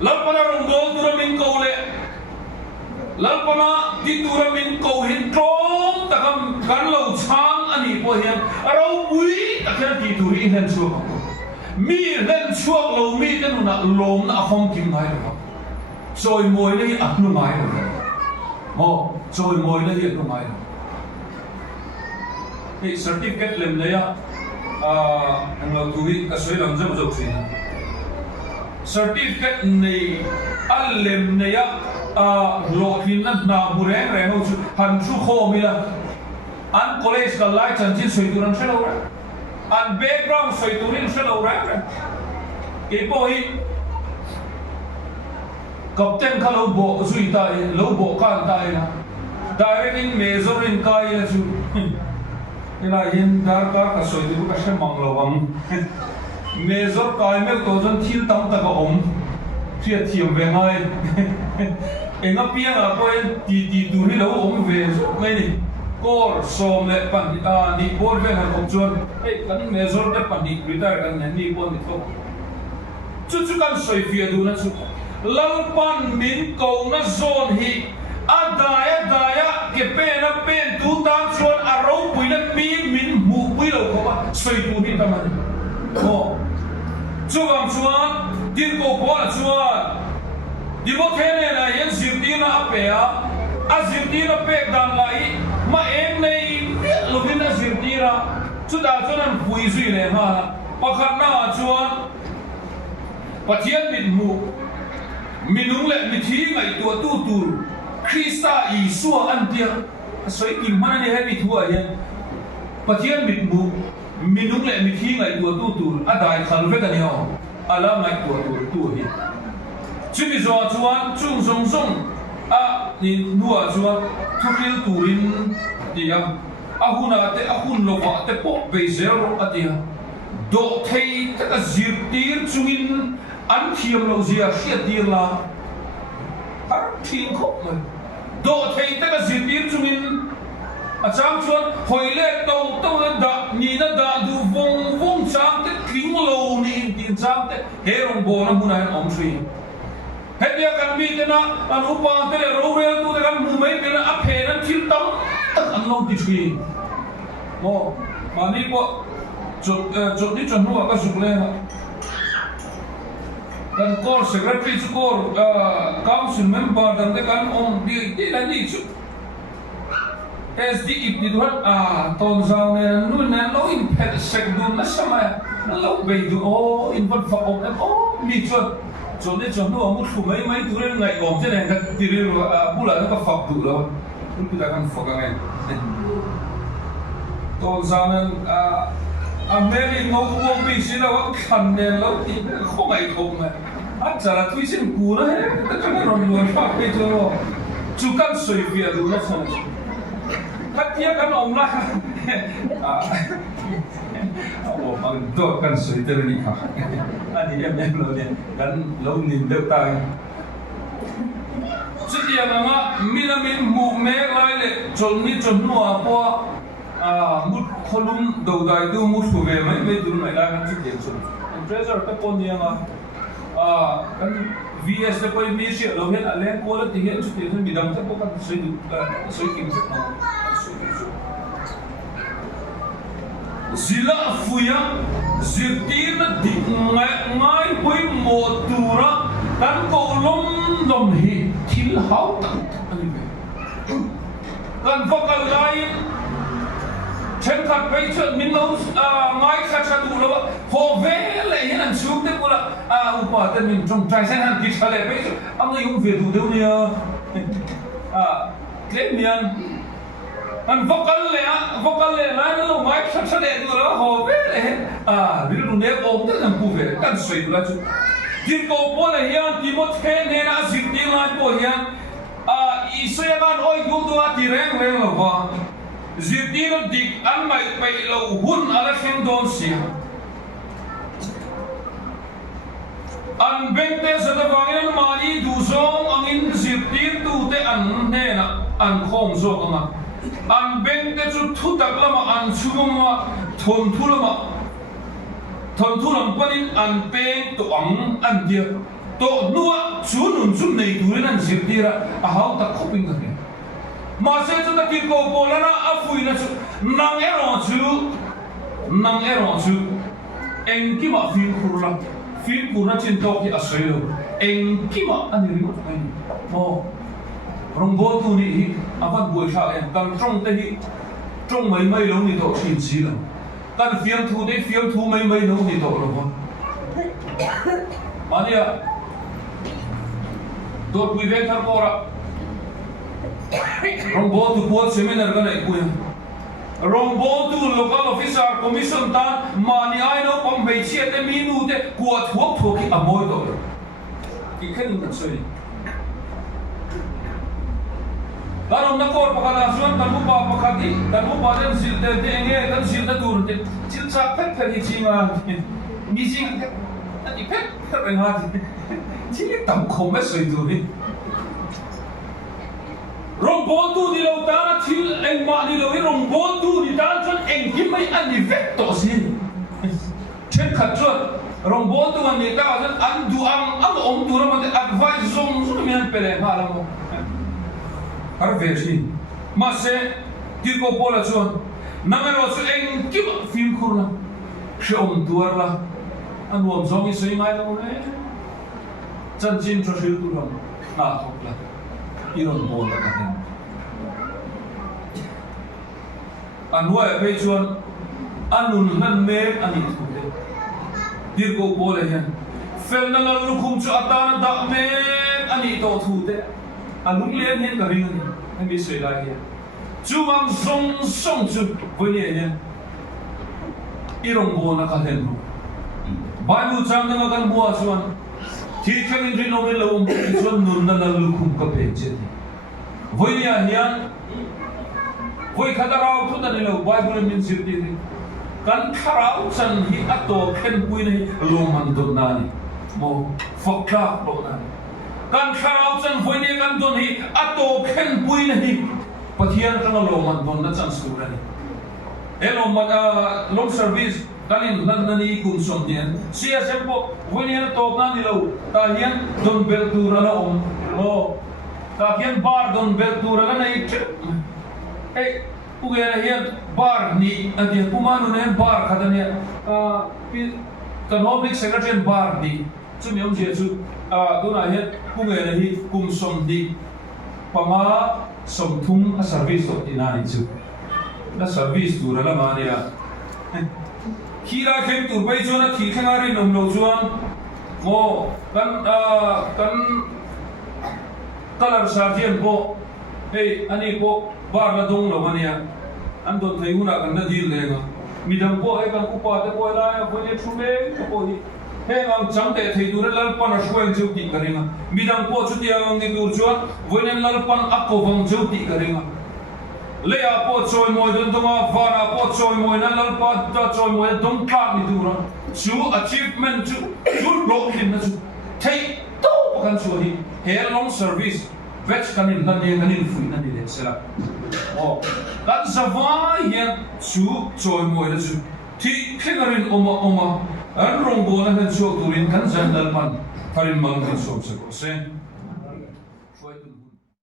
lỡ pana rong đô tu ra mình câu lệ lỡ pana đi tu ra mình câu hiện trống ta kan lâu chang anh đi qua hiện rau bùi ta kan đi tu đi hiện chuột mi lên chuột lâu mi cái nó lom nó không kim ngay được rồi mồi này ăn nó ngay được rồi mồi này hiện nó ngay được cái certificate lem này anh làm tu đi cái số làm rất dễ dàng certificate này anh lem này lộ hình nó nào bùrẹ́ rẹ̀ không hẳn chú khô mi là anh college cái lại chân chỉ suy tu năng sẽ lâu rồi anh background suy tu năng sẽ lâu rồi cái bôi captain ka lâu bộ duy tai lâu bộ can tai na direct in major in kai là chú ila hin dar ka suy tu ka sẽ mang lâu vắng major kai mấy tổ dân thiếu tâm ta có ổn thiệt thiểm về ngay em nó biết là coi đi tu đi lâu ổn về mấy này core som lệ bản đi board về hàng công chuẩn ấy cái major để bản đi retire cái này đi board đi không chút chút kan suy phía tu na chút lang pan min cầu na zone hi adaya ke pe na pen tu tan chuan a ro pui na min mu pui lo ko suy tu ni taman chuang chuan din ko ko la chuan di mo thene na yen zirti na apea a zirti na pe dan lai ma em nei lo bin na zirti ra chu da chuan an pui zui le ha pakhat na chuan pathian mit mu minung le mithi ngai tua tu tur Krista Isua antia soi kim mana ni hebi thua yen pathian mit mu minung le mithi ngai tua tu tur adai khal ve kan yo ala ngai tua tur tu hi chimi zo chuan chung song song ni nuwa chuan thukil turin dia ahuna te ahun lova te po be zero atia do thei ta zirtir chungin an thiam lo zia hriat dir la har thing khop mai do thei ta zirtir chungin a chang chuan hoile to da ni na da du vong chang te kling lo ni tin chang te herong bo na mun han om three hetia kan mi te na an upa te ro re tu te kan mu mai pe na a phe na thil tam an lo ti three mani ko chot ni chon nuwa ka sukle dan core secretary chu core council member dan te kan om di la ni chu SD ip di duhan ton zau ne nu na lo in pet sek dun na sama na lo be du in vat fa om mi chon ni chon nu mu thu mai tu re ngai om che ne ka ti re bula ka fa du lo kun pi da kan fa ka ngai ton zau ne Mary ngô ngô bị xí là có khăn đèn lâu thì không ai không mà anh chả là tôi xin cú đó hết tất cả cácron luôn phát bây giờ chú căn soi việt luôn đó xong các tiếc căn ông là bằng tôi căn soi tới đi cả anh em lâu này căn lâu nhìn được tay chút tiền là mình mù mê lại lệ chọn nua qua mút kholum đầu đại tu mút phụ về mấy tu này là cái chuyện số treasure cái con gì mà cái VS cái coi mấy chuyện lâu hết là lên cô là tình hiện chút tiền mình đâm chắc có cái suy kinh rất nào zila fuya zirtin dik ngai pui mo tura kan ko lom hi thil hau tak ani be kan vocal line chen khat pai chon min lo ngai khat sa du lo ho ve le hin an chu te ko la upa te min trong trai sen han ki chale pai am no yung ve du deu nia klem nian an vocal le na lo ngai khat sa le du lo ho ve le hin bil du ne om te an pu ve kan soi du la chu din ko po le hian ti mo the ne na zit ti ngai po hian i so ya gan oi du du a ti reng reng lo wa zirtino dik an mai pai lo hun ala khen don sia an bente sa tawangin mani du song angin zirtir tu te an ne na an khom zo kama an bente chu thu tak lama an chuma thon thu lam panin an peng to ang an dia to nuwa chu nun zum nei tu ren zirtira a hau ta khoping ka ke ma se chu ta ki ko polana a fui na chu nang ero chu eng ki ma fil khurla fil kurna chin to ki aselo eng ki ma ani ri ai mo rong bo tu ni avan boi sha em kan trong te hi trong mai lo ni to chin chi la kan fiam thu mai lo ni to lo bo mania do pui ve thar ko ra rong bo tu po seminar kan ai ku Rombo tu local officer commission ta mani ai no pom bei chia te minu te kwa thuốc ki amoi do ki khen na soi darom na kor pakala suan tan mu pa pakati tan mu pa den sil te enge tan sil ta tur te chil cha phet phet hi chinga mi jing ta ti phet phet ren ha chi tam khom me soi du ni rong bon tu di lo ta thil eng ma di lo rong bon tu di dan chon eng ki mai an ni vet to sin chen khat chon rong bon tu an ni ta an du am om tu ra ma advice zong zong mi an pele ha la mo har ve si ma se ki ko pola chon na me ro su eng ki ma film khurna she om duar la an wom zong i sei mai lo ne chan chin cho shil tu ram na thok la iron bol ka hen anwa be chuan anun nan me ani thude dir ko bol hen fel na lu khum chu atana da me ani to thude anung len hen ka ring ani mi sei lai he chu am song chu bole hen iron bol na ka hen Bible chang na kan bua chuan thi thangin ri no me lo um chuan nun na lu khum ka pe che voi ya hian voi khadarau thu ta ni lo Bible min sir ti kan tharau chan hi ato khen pui nei lo man don na ni mo fakla lo na kan tharau chan voi ne kan don hi ato khen pui nei pathian tang lo man don na chan su ra ni elo ma long service kanin nan ni kum som dian sia sempo winian to na ni lo ta hian don bel tu ra na om lo ta hian bar don bel tu ra na ei ei puge na hian bar ni adian pumanu ne bar khadania economic secretary bar ni chumi om je chu dona hian puge na hi kum som di panga som thum a service to inani chu na service tu ra la ma ni Kira khem tur bai chuan a thi thangari nom lo chuan mo kan color sartian po hey ani po bar la dong lo mania an don thei huna kan na dil le ga midam po ai kan upa te po la ya bo ne thume po hi he ang chang te thei dur lal pan a shwen ju ti karinga midam po chu ti ang ni dur chuan voinen lal pan a ko bang ju ti karinga Lea po choi moi don donga vara po choi moi na lal pa ta choi moi dong klak ni dura chu achievement chu block hin na chu thei to kan chu hi he long service vet kanin na ne kanin fui na ni le sela o kan zawai yen chu choi moi na chu thi khengarin oma an rong bo na han chu turin kan jan dal pan farin mang kan so se